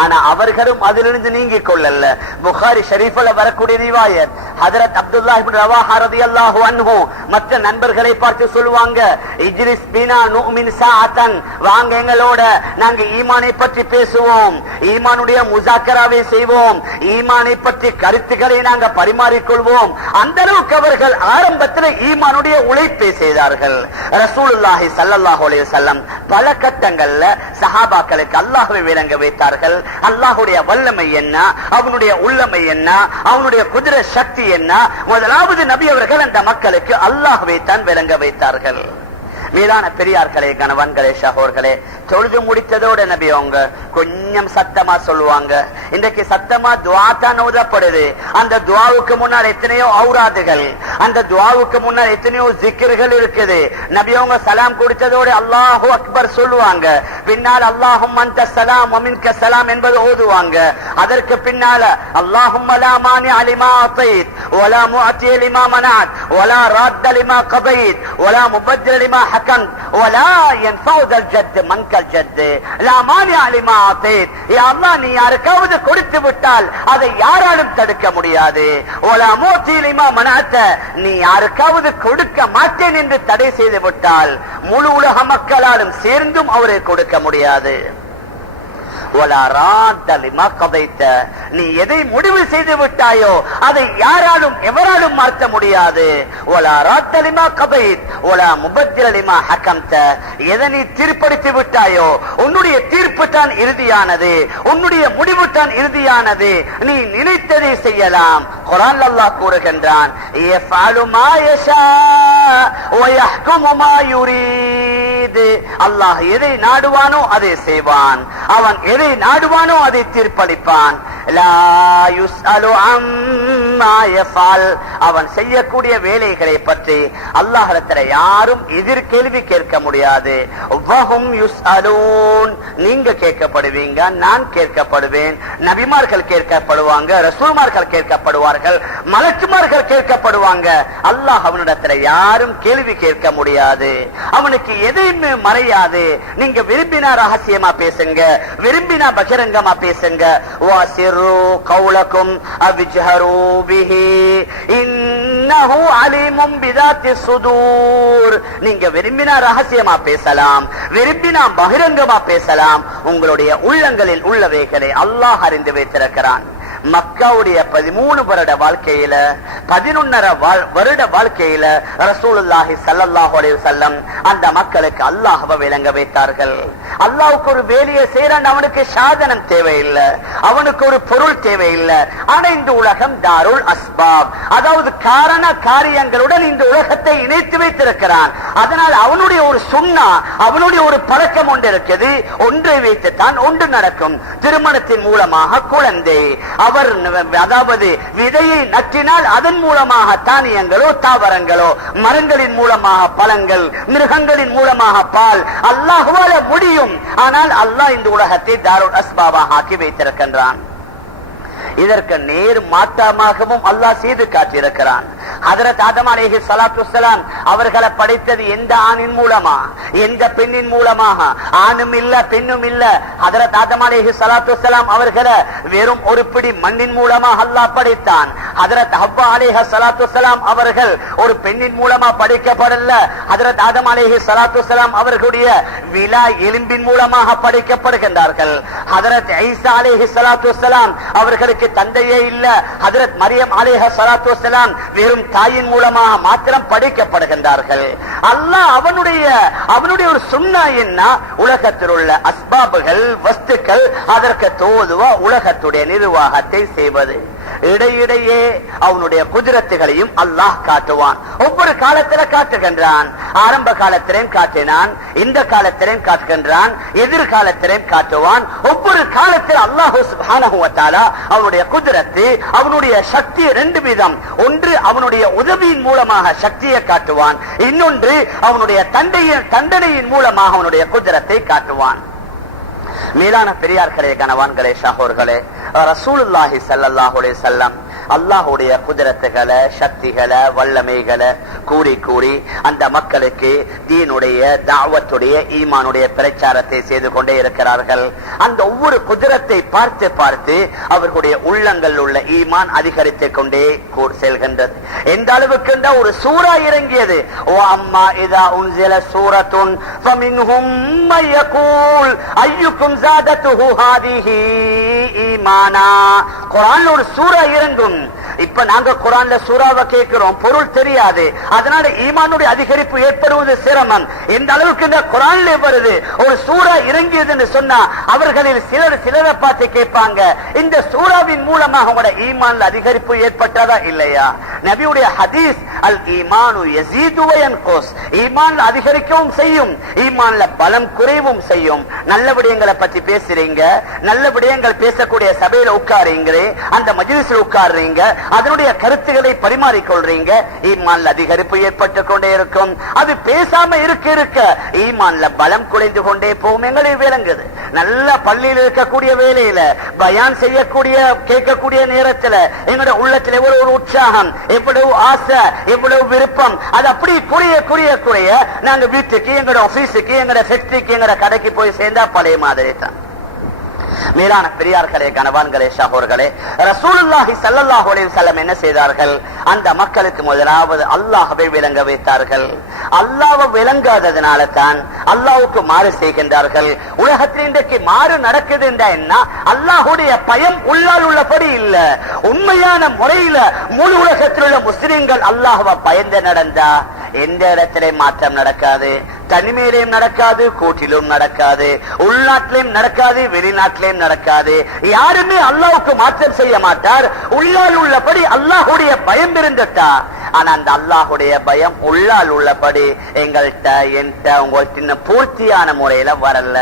ஆனா அவர்களும் அதிலிருந்து நீங்கிக் கொள்ளல. புகாரி ஷரீஃப்ல வரக்கூடிய ரிவாயத், ஹஜ்ரத் அப்துல்லாஹ் இப்னு ரவாஹா ரலியல்லாஹு அன்ஹு மற்ற நண்பர்களை பார்த்து சொல்லுவாங்க, இஜ்லிஸ் பினா நுமின் சாஅத்தன், வாங்க எங்களோட நாங்க ஈமானை பற்றி பேசுவோம், ஈமானுடைய முஸாக்கராவை செய்வோம், ஈமானை பற்றி கருத்துக்களை நாங்க பரிமாறிக்கொள்வோம். அந்த அளவுக்கு அவர்கள் ஆரம்பத்தில் ஈமானுடைய உழைப்பை செய்தார்கள். ரசூலுல்லாஹி ஸல்லல்லாஹு அலைஹி வஸல்லம் பல கட்டங்கள்ல சஹாபாக்களுக்கு அல்லாஹ்வை விளங்க வைத்தார்கள். அல்லாஹ்வுடைய வல்லமை என்ன, அவனுடைய உள்ளமை என்ன, அவனுடைய குதிரை சக்தி என்ன. முதலாவது நபி அவர்கள் அந்த மக்களுக்கு அல்லாஹ்வை தான் விளங்க வைத்தார்கள். மேலான பெரியார்களே, கணவன்களே, சகோதரர்களே, தொழுது முடித்ததோட நபி அவங்க கொஞ்சம் சத்தமா சொல்லுவாங்க. இன்றைக்கு சத்தமா துஆ தான் ஓதப்படுது. அந்த துஆவுக்கு முன்னால் எத்தனையோ ஔராதுகள், அந்த துஆவுக்கு முன்னால் எத்தனையோ ஜிக்ர்கள் இருக்குது. நபி அவங்க சலாம் கொடுத்ததோட அல்லாஹு அக்பர் சொல்லுவாங்க. பின்னால் அல்லாஹும்ம அன்த ஸலாம் வ மின்க ஸலாம் என்பது ஓதுவாங்க. அதற்கு பின்னால அல்லாஹும்ம லா மானிஅ லிமா அதைத் வ லா முஅத்தி லிமா மனஅத் வ லா ராத்த லிமா கதைத் வ லா முபத்தில லிமா ஹக்கம்த் வ லா யன்ஃபஉ தல் ஜத் மன்கல் ஜத் லா மானிஅ லிமா அதைத். யா அல்லாஹ், நீ யாருக்காவது கொடுத்து விட்டால் அதை யாராலும் தடுக்க முடியாது. வ லா முஅத்தி லிமா மனஅத், நீ யாருக்காவது கொடுக்க மாட்டேன் என்று தடை செய்து விட்டால் முழு உலக மக்களாலும் சேர்ந்தும் அவரை கொடுக்க முடியாது. நீ எதை முடிவு செய்து விட்டாயோ அதை யாராலும் எவராலும் மாற்ற முடியாது. எதை நீ தீர்ப்பளித்து விட்டாயோ உன்னுடைய தீர்ப்பு தான் இறுதியானது, உன்னுடைய முடிவு தான் இறுதியானது. நீ நினைத்ததை செய்யலாம். குர்ஆன் அல்லாஹ் கூறுகின்றான், அல்லாஹ் எதை நாடுவானோ அதை செய்வான், அவன் எதை நாடுவானோ அதை தீர்ப்பளிப்பான். அவன் செய்யக்கூடிய வேலைகளை பற்றி அல்லாஹ்விடத்தில் யாரும் எதிர்கேள்வி கேட்க முடியாது. நீங்க கேட்கப்படுவீங்க, நான் கேட்கப்படுவேன், நபிமார்கள் கேட்கப்படுவாங்க, ரசூல்மார்கள் கேட்கப்படுவார்கள், மலக்குமார்கள் கேட்கப்படுவாங்க. அல்லாஹ் அவனிடத்தில் யாரும் கேள்வி கேட்க முடியாது. அவனுக்கு எதையுமே மறையாது. நீங்க விரும்பினா ரகசியமா பேசுங்க, விரும்பினா பகிரங்கமா பேசுங்க. قولكم أبجهروا به إنه عليم بذات الصدور. நீங்க விரும்பினா ரகசியமா பேசலாம், விரும்பினா பகிரங்கமா பேசலாம். உங்களுடைய உள்ளங்களில் உள்ளவைகளை அல்லாஹ் அறிந்து வைத்திருக்கிறான். மக்காவுடைய 13 வருட வாழ்க்கையில 11.5 வருட வாழ்க்கையில ரசூலுல்லாஹி ஸல்லல்லாஹு அலைஹி வஸல்லம் அந்த மக்களுக்கு அல்லாஹ்வை விளங்க வைத்தார்கள். அல்லாஹ்வுக்கு ஒரு வேலையை செய்யறான், அவனுக்கு சாதனம் தேவையில்லை, அவனுக்கு ஒரு பொருள் தேவையில்லை. ஆனா இந்த உலகம் தாருல் அஸ்பாப், அதாவது காரண காரியங்களுடன் இந்த உலகத்தை இணைத்து வைத்திருக்கிறான். அதனால் அவனுடைய ஒரு சுன்னா, அவனுடைய ஒரு பழக்கம் ஒன்று இருக்குது. ஒன்றை வைத்துத்தான் ஒன்று நடக்கும். திருமணத்தின் மூலமாக குழந்தை, அவர் அதாவது விதையை நட்டினால் அதன் மூலமாக தானியங்களோ தாவரங்களோ, மரங்களின் மூலமாக பழங்கள், மிருகங்களின் மூலமாக பால். அல்லாஹ்வால முடியும். ஆனால் அல்லாஹ் இந்த உலகத்தை தாருல் அஸ்பாபாக ஆக்கி வைத்திருக்கின்றான். இதற்கு நேர் மாற்றமாகவும் அல்லாஹ் செய்து காட்டியிருக்கிறான். ஹஜ்ரத் ஆதம் அலைஹிஸ்ஸலாத்து வஸ்ஸலாம் அவர்களை படைத்தது எந்த ஆணின் மூலமா, எந்த பெண்ணின் மூலமாக? ஆணும் இல்ல பெண்ணும் இல்ல. ஹஜ்ரத் ஆதம் அலைஹிஸ்ஸலாத்து வஸ்ஸலாம் அவர்களை வெறும் ஒரு பிடி மண்ணின் மூலமாக அல்லாஹ் படைத்தான். ஹஜ்ரத் ஹவ்வா அலைஹிஸ்ஸலாத்து வஸ்ஸலாம் அவர்கள் ஒரு பெண்ணின் மூலமா படைக்கப்படல. ஹஜ்ரத் ஆதம் அலைஹிஸ்ஸலாத்து வஸ்ஸலாம் அவர்களுடைய விலா எலும்பின் மூலமாக படைக்கப்படுகின்றார்கள். ஹஜ்ரத் ஈசா அலைஹிஸ்ஸலாத்து வஸ்ஸலாம் அவர்களுக்கு தந்தையே இல்ல. ஹஜ்ரத் மரியம் அலைஹிஸ்ஸலாத்து வஸ்ஸலாம் வெறும் தாயின் மூலமாக மாத்திரம் படைக்கப்படுகின்றார்கள். அல்லாஹ் அவனுடைய ஒரு சுன்னா என்ன? உலகத்தில் உள்ள அஸ்பாபுகள், வஸ்துக்கள், அதற்கு தோதுவா உலகத்துடைய நிர்வாகத்தை செய்வது. இடையிடையே அவனுடைய குதிரத்துகளையும் அல்லாஹ் காட்டுவான். ஒவ்வொரு காலத்தில காட்டுகின்றான். ஆரம்ப காலத்திலையும் காட்டினான், இந்த காலத்திலையும் காட்டுகின்றான், எதிர்காலத்திலையும் காட்டுவான். ஒவ்வொரு காலத்தில் அல்லாஹ் சுப்ஹானஹு வ தஆலா அவனுடைய குதிரத்து, அவனுடைய சக்தி 2 விதம். ஒன்று அவனுடைய உதவியின் மூலமாக சக்தியை காட்டுவான், இன்னொன்று அவனுடைய தண்டனையின் மூலமாக அவனுடைய குதிரத்தை காட்டுவான். மேலான பெரியார்களே, கணவான்களே, சகோர்களே, ரசூலுல்லாஹி ஸல்லல்லாஹு அலைஹி வஸல்லம் அல்லாஹ்வுடைய குதிரத்துகளை, சக்திகளை, வல்லமைகளை கூறி கூறி அந்த மக்களுக்கு தீனுடைய, தாவத்துடைய, ஈமானுடைய பிரச்சாரத்தை செய்து கொண்டே இருக்கிறார்கள். அந்த ஒவ்வொரு குதிரத்தை பார்த்து பார்த்து அவர்களுடைய உள்ளங்கள் உள்ள ஈமான் அதிகரித்துக் கொண்டே செல்கின்றது. எந்த அளவுக்கு ஒரு சூரா இறங்கியது. ஓ அம்மா இதா உன்சில சூரத்துன் ஃபமின்ஹும் மய்யகூல் அய்யுக்கும் ஸாதத்துஹு ஹாதிஹி ஈமானா. குர்ஆன்ல ஒரு சூரா இறங்கும். இப்ப நாங்க குர்ஆன்ல சூராவை கேட்கிறோம், பொருள் தெரியாது, அதனால ஈமானுடைய அதிகரிப்பு ஏற்படுவது சிரமம். எந்த அளவுக்கு இந்த குர்ஆன்ல வருது. ஒரு சூரா இறங்கியதுன்னு சொன்னா அவர்களில் சிலரை பார்த்து கேட்பாங்க, இந்த சூராவின் மூலமாக உங்களோட ஈமான்ல அதிகரிப்பு ஏற்பட்டதா இல்லையா? நபியுடைய ஹதீஸ், அல் ஈமானு யஸீது வ யன்குஸ், ஈமான்ல அதிகரிக்கவும் செய்யும், ஈமான்ல பலம் குறைவும் செய்யும். நல்ல விடயங்களை பற்றி பேசுறீங்க, நல்ல விடயங்கள் பேசக்கூடிய சபையில உட்காருங்க, அந்த மஜ்லிஸ்ல உட்காருறீங்க, அதனுடைய கருத்துக்களை பரிமாறிக்கொள்றீங்க, ஈமான்ல அதிகரிப்பு ஏற்பட்டு கொண்டே இருக்கும். அது பேசாம இருக்க ஈமான்ல பலம் குறைந்து கொண்டே போகும். எங்களுக்கு விளங்குது. நல்ல பள்ளியில் இருக்கக்கூடிய வேலையில, பயான் செய்யக்கூடிய கேட்கக்கூடிய நேரத்துல எங்களோட உள்ளத்துல எவ்வளவு ஒரு உற்சாகம், எவ்வளவு ஆசை, எவ்வளவு விருப்பம், அது அப்படி குறைய நாங்க வீட்டுக்கு, எங்களோட ஆபீஸுக்கு, எங்களோட ஃபேக்டரிக்கு, எங்களோட கடைக்கு போய் சேர்ந்தா பழைய மாதிரி தான். மேலான பெரியார்களே, கணவான்களே, சகோர்களே, ரசூலுல்லாஹி ஸல்லல்லாஹு அலைஹி வஸல்லம் என்ன செய்தார்கள்? அந்த மக்களுக்கு முதலாவது அல்லாஹ்வை விளங்க வைத்தார்கள். அல்லாஹ்வை விளங்காததனால தான் அல்லாஹ்வுக்கு மாறு செய்கின்றார்கள். உலகத்தில் இன்றைக்கு மாறு நடக்குது என்ன? அல்லாஹ்வுடைய பயம் உள்ளால் உள்ளபடி இல்ல. உண்மையான முறையில முழு உலகத்தில் உள்ள முஸ்லிம்கள் அல்லாஹ்வை பயந்து நடந்தா எந்த இடத்திலே மாற்றம் நடக்காது. தனிமையிலும் நடக்காது, கூட்டிலும் நடக்காது, உள்நாட்டிலும் நடக்காது, வெளிநாட்டிலும் நடக்காது. யாருமே அல்லாஹ்வுக்கு மாற்றம் செய்ய மாட்டார். உள்ளால் உள்ளபடி அல்லாஹ்வுடைய பயம் இருந்துட்டா. ஆனா அந்த அல்லாஹ்வுடைய பயம் உள்ளால் உள்ளபடி எங்கள்கிட்ட உங்கள்கிட்ட பூர்த்தியான முறையில வரல.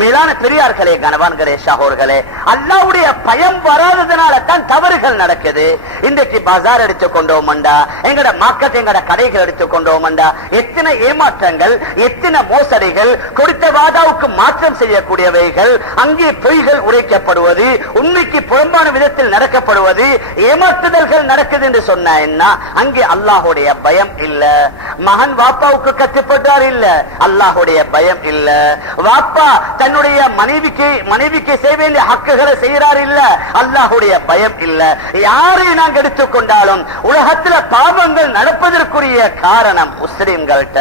மேலான பெரியார்களே, கணவான்களே, சகோர்களே, அல்லாஹ்வுடைய பயம் வராததுனால தான் தவறுகள் நடக்குது. இன்றைக்கு பஜார் எடுத்துக்கொண்டோம்டா, எங்கட மார்க்கெட், எங்கட கடைகள் எடுத்துக்கொண்டோம்டா, எத்தனை ஏமாற்றங்கள், எத்தனை மோசடிகள், கொடுத்த வாதாவுக்கு மாற்றம் செய்யக்கூடியவைகள், அங்கே பொய்கள் உரைக்கப்படுவது, உண்மைக்கு புறம்பான விதத்தில் நடக்கப்படுவது, ஏமாற்றுதல்கள் நடக்குது என்று சொன்ன என்ன? அங்கே அல்லாஹ்வுடைய பயம் இல்ல. மகன் வாப்பாவுக்கு கட்டுப்பட்டார் இல்ல, அல்லாஹ்வுடைய பயம் இல்ல. வாப்பா தன்னுடைய மனைவிக்கு செய்ய வேண்டிய ஹக்குகளை செய்யறார் இல்ல, அல்லாஹ்வுடைய பயம் இல்ல. யாரை நாங்கள் எடுத்துக்கொண்டாலும் உலகத்துல பாவங்கள் நடப்பதற்குரிய காரணம் முஸ்லிம்கள்ட்ட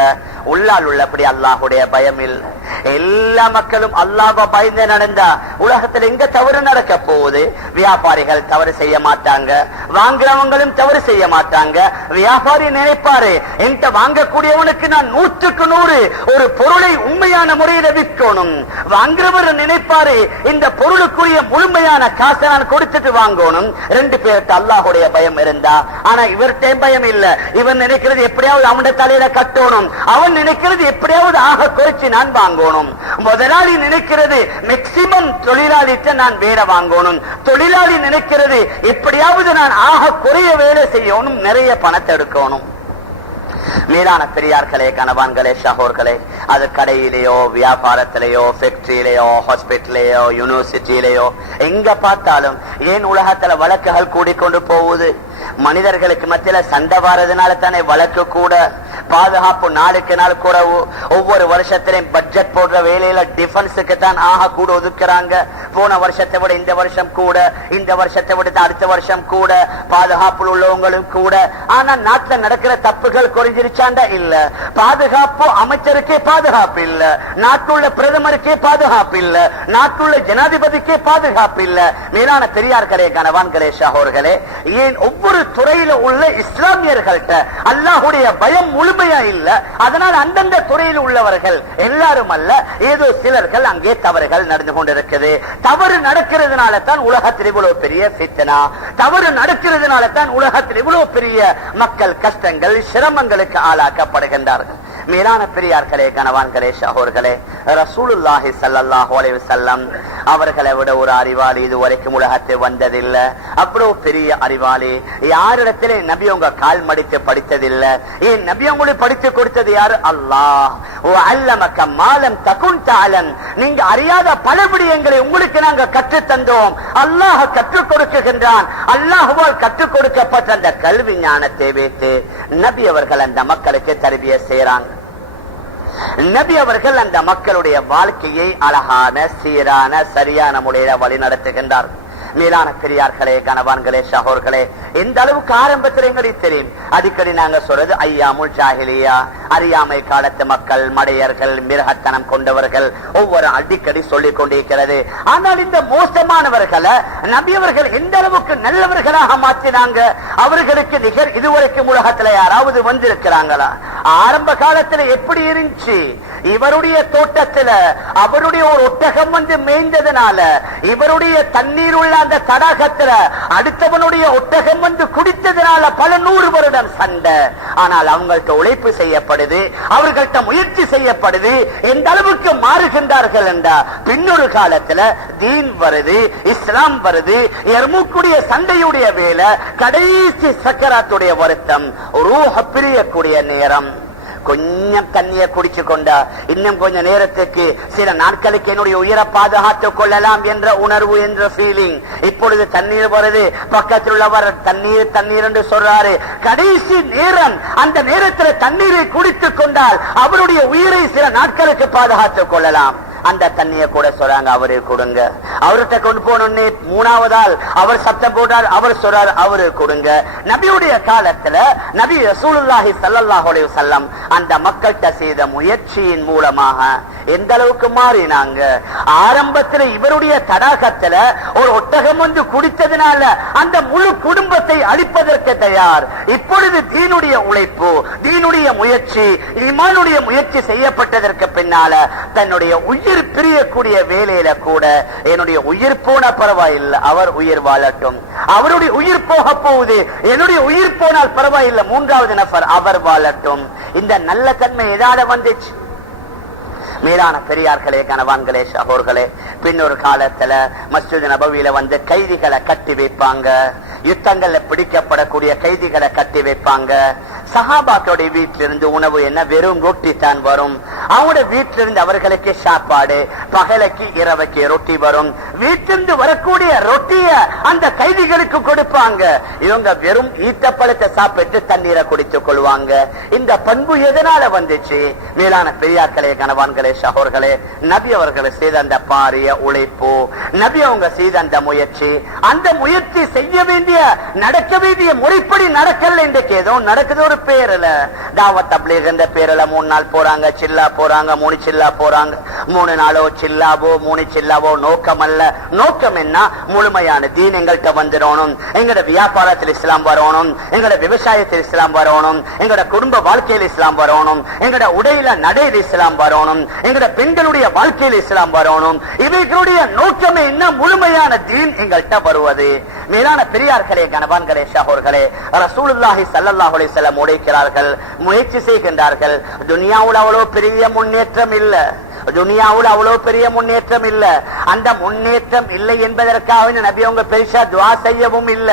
உள்ளால் உள்ளபடி அல்லாஹ்வுடைய பயம் இல்லை. எல்லா மக்களும் அல்லாஹ்வை பயந்து நடந்தா உலகத்தில் எங்க தவறு நடக்க போகுது? வியாபாரிகள் தவறு செய்ய மாட்டாங்க, வாங்குறவங்களும் தவறு செய்ய மாட்டாங்க. வியாபாரி நினைப்பாரு, என்கிட்ட வாங்கக்கூடியவனுக்கு நான் 100க்கு 100 ஒரு பொருளை உண்மையான முறையில விற்கணும். வாங்குறவர் நினைப்பாரு, இந்த பொருளுக்குரிய முழுமையான காசை நான் கொடுத்துட்டு வாங்கணும். 2 பேருக்கு அல்லாஹ்வுடைய பயம் இருந்தா, ஆனா இவர்கிட்ட பயம் இல்ல. இவன் நினைக்கிறது எப்படியாவது அவனுடைய தலையில கட்டணும், அவன் நினைக்கிறது எப்படியாவது ஆக குறைச்சு நான் வாங்கணும். முதலாளி நினைக்கிறது மேக்சிமம் தொழிலாளிட்ட நான் வேலை வாங்கணும், தொழிலாளி நினைக்கிறது எப்படியாவது நான் ஆக குறைய வேலை செய்யணும், நிறைய பணத்தை எடுக்கணும். மேலான பெரியார்களே, கணவான்களே, ஷஹோர்களே, அது கடையிலேயோ வியாபாரத்திலேயோ ஃபேக்டரியிலேயோ ஹாஸ்பிட்டலையோ யூனிவர்சிட்டியிலேயோ எங்க பார்த்தாலும் ஏன் உலகத்துல வழக்குகள் கூடிக்கொண்டு போகுது? மனிதர்களுக்கு மத்தியில சண்டை வாரதுனால தானே வழக்கு கூட. பாதுகாப்பு நாளுக்கு நாள் கூட. ஒவ்வொரு வருஷத்திலையும் பட்ஜெட் போடுற வேலையில டிஃபென்ஸுக்கு தான் ஆக கூட ஒதுக்குறாங்க. போன வருஷத்தை விட இந்த வருஷம் கூட, இந்த வருஷத்தை விட அடுத்த வருஷம் கூட, பாதுகாப்பு உள்ளவங்களும் கூட. ஆனா நாட்டுல நடக்கிற தப்புகள் குறைஞ்சிருச்சாண்டா இல்ல. பாதுகாப்பு அமைச்சருக்கே பாதுகாப்பு இல்ல, நாட்டுள்ள பிரதமருக்கே பாதுகாப்பு இல்ல, நாட்டுள்ள ஜனாதிபதிக்கே பாதுகாப்பு இல்ல. மேலான பெரியார்களே, கணவான்களே, ஷஹோர்களே, ஏன் ஒவ்வொரு துறையில உள்ள இஸ்லாமியர்கள்ட்ட அல்லாஹ்வுடைய பயம் முழுமையா இல்ல. அதனால் அந்தந்த துறையில் உள்ளவர்கள் எல்லாரும் அல்ல, ஏதோ சிலர்கள் அங்கே தவறுகள் நடந்து கொண்டிருக்குது. தவறு நடக்கிறதுனால தான் உலகத்தில் இவ்வளவு பெரிய ஃபித்னா, தவறு நடக்கிறதுனால தான் உலகத்தில் இவ்வளவு பெரிய மக்கள் கஷ்டங்கள் சிரமங்களுக்கு ஆளாக்கப்படுகின்றார்கள். மேலான பெரியார்களே, கணவான்களே, ஷஹோர்களே, ரசூலுல்லாஹி ஸல்லல்லாஹு அலைஹி வஸல்லம் அவர்களை விட ஒரு அறிவாளி இதுவரைக்கும் உலகத்தில் வந்ததில்லை. அவ்வளவு பெரிய அறிவாளி. யாரிடத்திலே நபி உங்க கால் மடித்து படித்ததில்லை. ஏன் நபி உங்களுக்கு படித்து கொடுத்தது யாரு? அல்லாஹ். அல்லமக மாலம் தகுன் தஅலம். நீங்க அறியாத பல விடயங்களை உங்களுக்கு நாங்க கற்றுத் தந்தோம். அல்லாஹ் கற்றுக் கொடுக்கின்றான். அல்லாஹ்வால் கற்றுக் கொடுக்கப்பட்ட அந்த கல்வி ஞானத்தை வைத்து நபி அவர்கள் அந்த மக்களுக்கு தர்பியா செய்றாங்க. நபி அவர்கள் அந்த மக்களுடைய வாழ்க்கையை அழகான சீரான சரியான முறையில வழி நடத்துகின்றார். மேலான பெரியார்களே, கணவான்களே, ஷஹோர்களே, எந்த அளவுக்கு ஆரம்பத்தில் எங்களுக்கு தெரியும். அடிக்கடி நாங்க சொல்றது ஐயாமுல் ஜாஹிலியா, அறியாமை காலத்து மக்கள், மடையர்கள், மிருகத்தனம் கொண்டவர்கள், ஒவ்வொரு அடிக்கடி சொல்லிக் கொண்டிருக்கிறது. ஆனால் இந்த மோசமானவர்களை நபி அவர்கள் எந்த அளவுக்கு நல்லவர்களாக மாற்றினாங்க. அவர்களுக்கு நிகர் இதுவரைக்கும் உலகத்துல யாராவது வந்திருக்கிறாங்களா? ஆரம்ப காலத்துல எப்படி இருந்துச்சு? இவருடைய தோட்டத்துல அவருடைய ஒரு ஒட்டகம் வந்து மேய்ந்ததுனால இவருடைய தண்ணீர் உள்ள அந்த தடாகத்துல அடுத்தவனுடைய ஒட்டகம் வந்து குடித்ததுனால பல 100 வருடம் சண்டை. ஆனால் அவங்கள்ட்ட உழைப்பு செய்யப்படுது, அவர்கள்ட்ட முயற்சி செய்யப்படுது. எந்த அளவுக்கு மாறுகின்றார்கள் என்றா பின்னொரு காலத்துல தீன் வருது, இஸ்லாம் வருது, எர்முக்குடைய சண்டையுடைய வேலை, கடைசி சக்கராத்துடைய வருத்தம், ரூஹ பிரியக்கூடிய நேரம். கொஞ்சம் தண்ணியை குடிச்சு கொண்டா இன்னும் கொஞ்ச நேரத்துக்கு சில நாட்களுக்கு என்னுடைய உயிரை பாதுகாத்துக் கொள்ளலாம் என்ற உணர்வு, என்ற ஃபீலிங். இப்பொழுது தண்ணீர் வருது, பக்கத்தில் உள்ளவர் தண்ணீர் தண்ணீர் என்று சொல்றாரு. கடைசி நேரம், அந்த நேரத்தில் தண்ணீரை குடித்துக் கொண்டால் அவருடைய உயிரை சில நாட்களுக்கு பாதுகாத்துக் கொள்ளலாம். அந்த தண்ணியை கூட சொல்றாங்க, அவரு கொடுங்க. அவர்கிட்ட கொண்டு போனோன்னே 3ஆவதால் அவர் சத்தம் போட்டார், அவர் சொல்றார், அவரு கொடுங்க. நபியுடைய காலத்துல நபி ரசூலுல்லாஹி ஸல்லல்லாஹு அலைஹி வஸல்லம் அந்த மக்கள்கிட்ட செய்த முயற்சியின் மூலமாக எந்த அளவுக்கு மாறினாங்க. ஆரம்பத்தில் இவருடைய தடாகத்துல ஒரு ஒட்டகம் வந்து குடித்ததுனால அந்த முழு குடும்பத்தை அழிப்பதற்கு தயார். இப்பொழுது தீனுடைய உழைப்பு, தீனுடைய முயற்சி, ஈமானுடைய முயற்சி செய்யப்பட்டதற்கு பின்னால தன்னுடைய உயிர் பிரியக்கூடிய வேலையில கூட என்னுடைய உயிர் போன பரவாயில்லை, அவர் உயிர் வாழட்டும். அவருடைய உயிர் போக போகுது, என்னுடைய உயிர் போனால் பரவாயில்லை, 3வது நபர் அவர் வாழட்டும். இந்த நல்ல தன்மை எதால வந்துச்சு? மேலான பெரியார்களே, கணவான்களே, ஷஹோர்களே, பின்னொரு காலத்துல மஸ்ஜித் நபவியில வந்து கைதிகளை கட்டி வைப்பாங்க. யுத்தங்கள்ல பிடிக்கப்படக்கூடிய கைதிகளை கட்டி வைப்பாங்க. சஹாபாக்களுடைய வீட்டிலிருந்து உணவு என்ன? வெறும் ரொட்டி தான் வரும். அவங்களுடைய வீட்டிலிருந்து அவர்களுக்கு சாப்பாடு, பகலைக்கு இரவைக்கு ரொட்டி வரும். வீட்டிலிருந்து வரக்கூடிய ரொட்டிய அந்த கைதிகளுக்கு கொடுப்பாங்க. குடிப்பாங்க. இவங்க வெறும் ஈட்டப்பழத்தை சாப்பிட்டு தண்ணீரை குடித்துக் கொள்வாங்க. இந்த பண்பு எதனால வந்துச்சு? மேலான பெரியார்களே, கணவான்களே, சகோர்களே, நபி அவர்களை செய்த அந்த பாரிய உழைப்பு, நபி அவங்க செய்த அந்த முயற்சி, அந்த முயற்சி செய்ய வேண்டிய நடக்க வேண்டிய முறைப்படி நடக்கல. இன்றைக்கு ஏதோ நடக்குது ஒரு பேரல தாவத் தப்லீக் என்ற பேரல 3 நாள் போறாங்க, சில்லா போறாங்க, 3 சில்லா போறாங்க. 3 நாளோ சில்லாவோ 3 சில்லாவோ நோக்கம் அல்ல. நோக்கம் என்ன? முழுமையான தீன் எங்கள்கிட்ட வந்துடணும். எங்களோட வியாபாரத்தில் இஸ்லாம் வரணும், எங்களோட விவசாயத்தில் இஸ்லாம் வரணும், எங்களோட குடும்ப வாழ்க்கையில் இஸ்லாம் வரணும், எங்களோட உடையில நடையில் இஸ்லாம் வரணும், எங்களோட பெண்களுடைய வாழ்க்கையில் இஸ்லாம் வரணும். இவைகளுடைய நோக்கமே என்ன? முழுமையான தீன் எங்கள்கிட்ட வருவது. மேலான பெரியார்களே, கணவான்களே, சகோர்களே, ரசூலுல்லாஹி ஸல்லல்லாஹு அலைஹி வஸல்லம் உழைக்கிறார்கள், முயற்சி செய்கின்றார்கள். துனியாவுல அவ்வளவு பெரிய முன்னேற்றம் இல்ல, துனியாவுல அவ்வளவு பெரிய முன்னேற்றம் இல்ல. அந்த முன்னேற்றம் இல்லை என்பதற்காக நபி அவங்க பெருசா துஆ செய்யவும் இல்ல.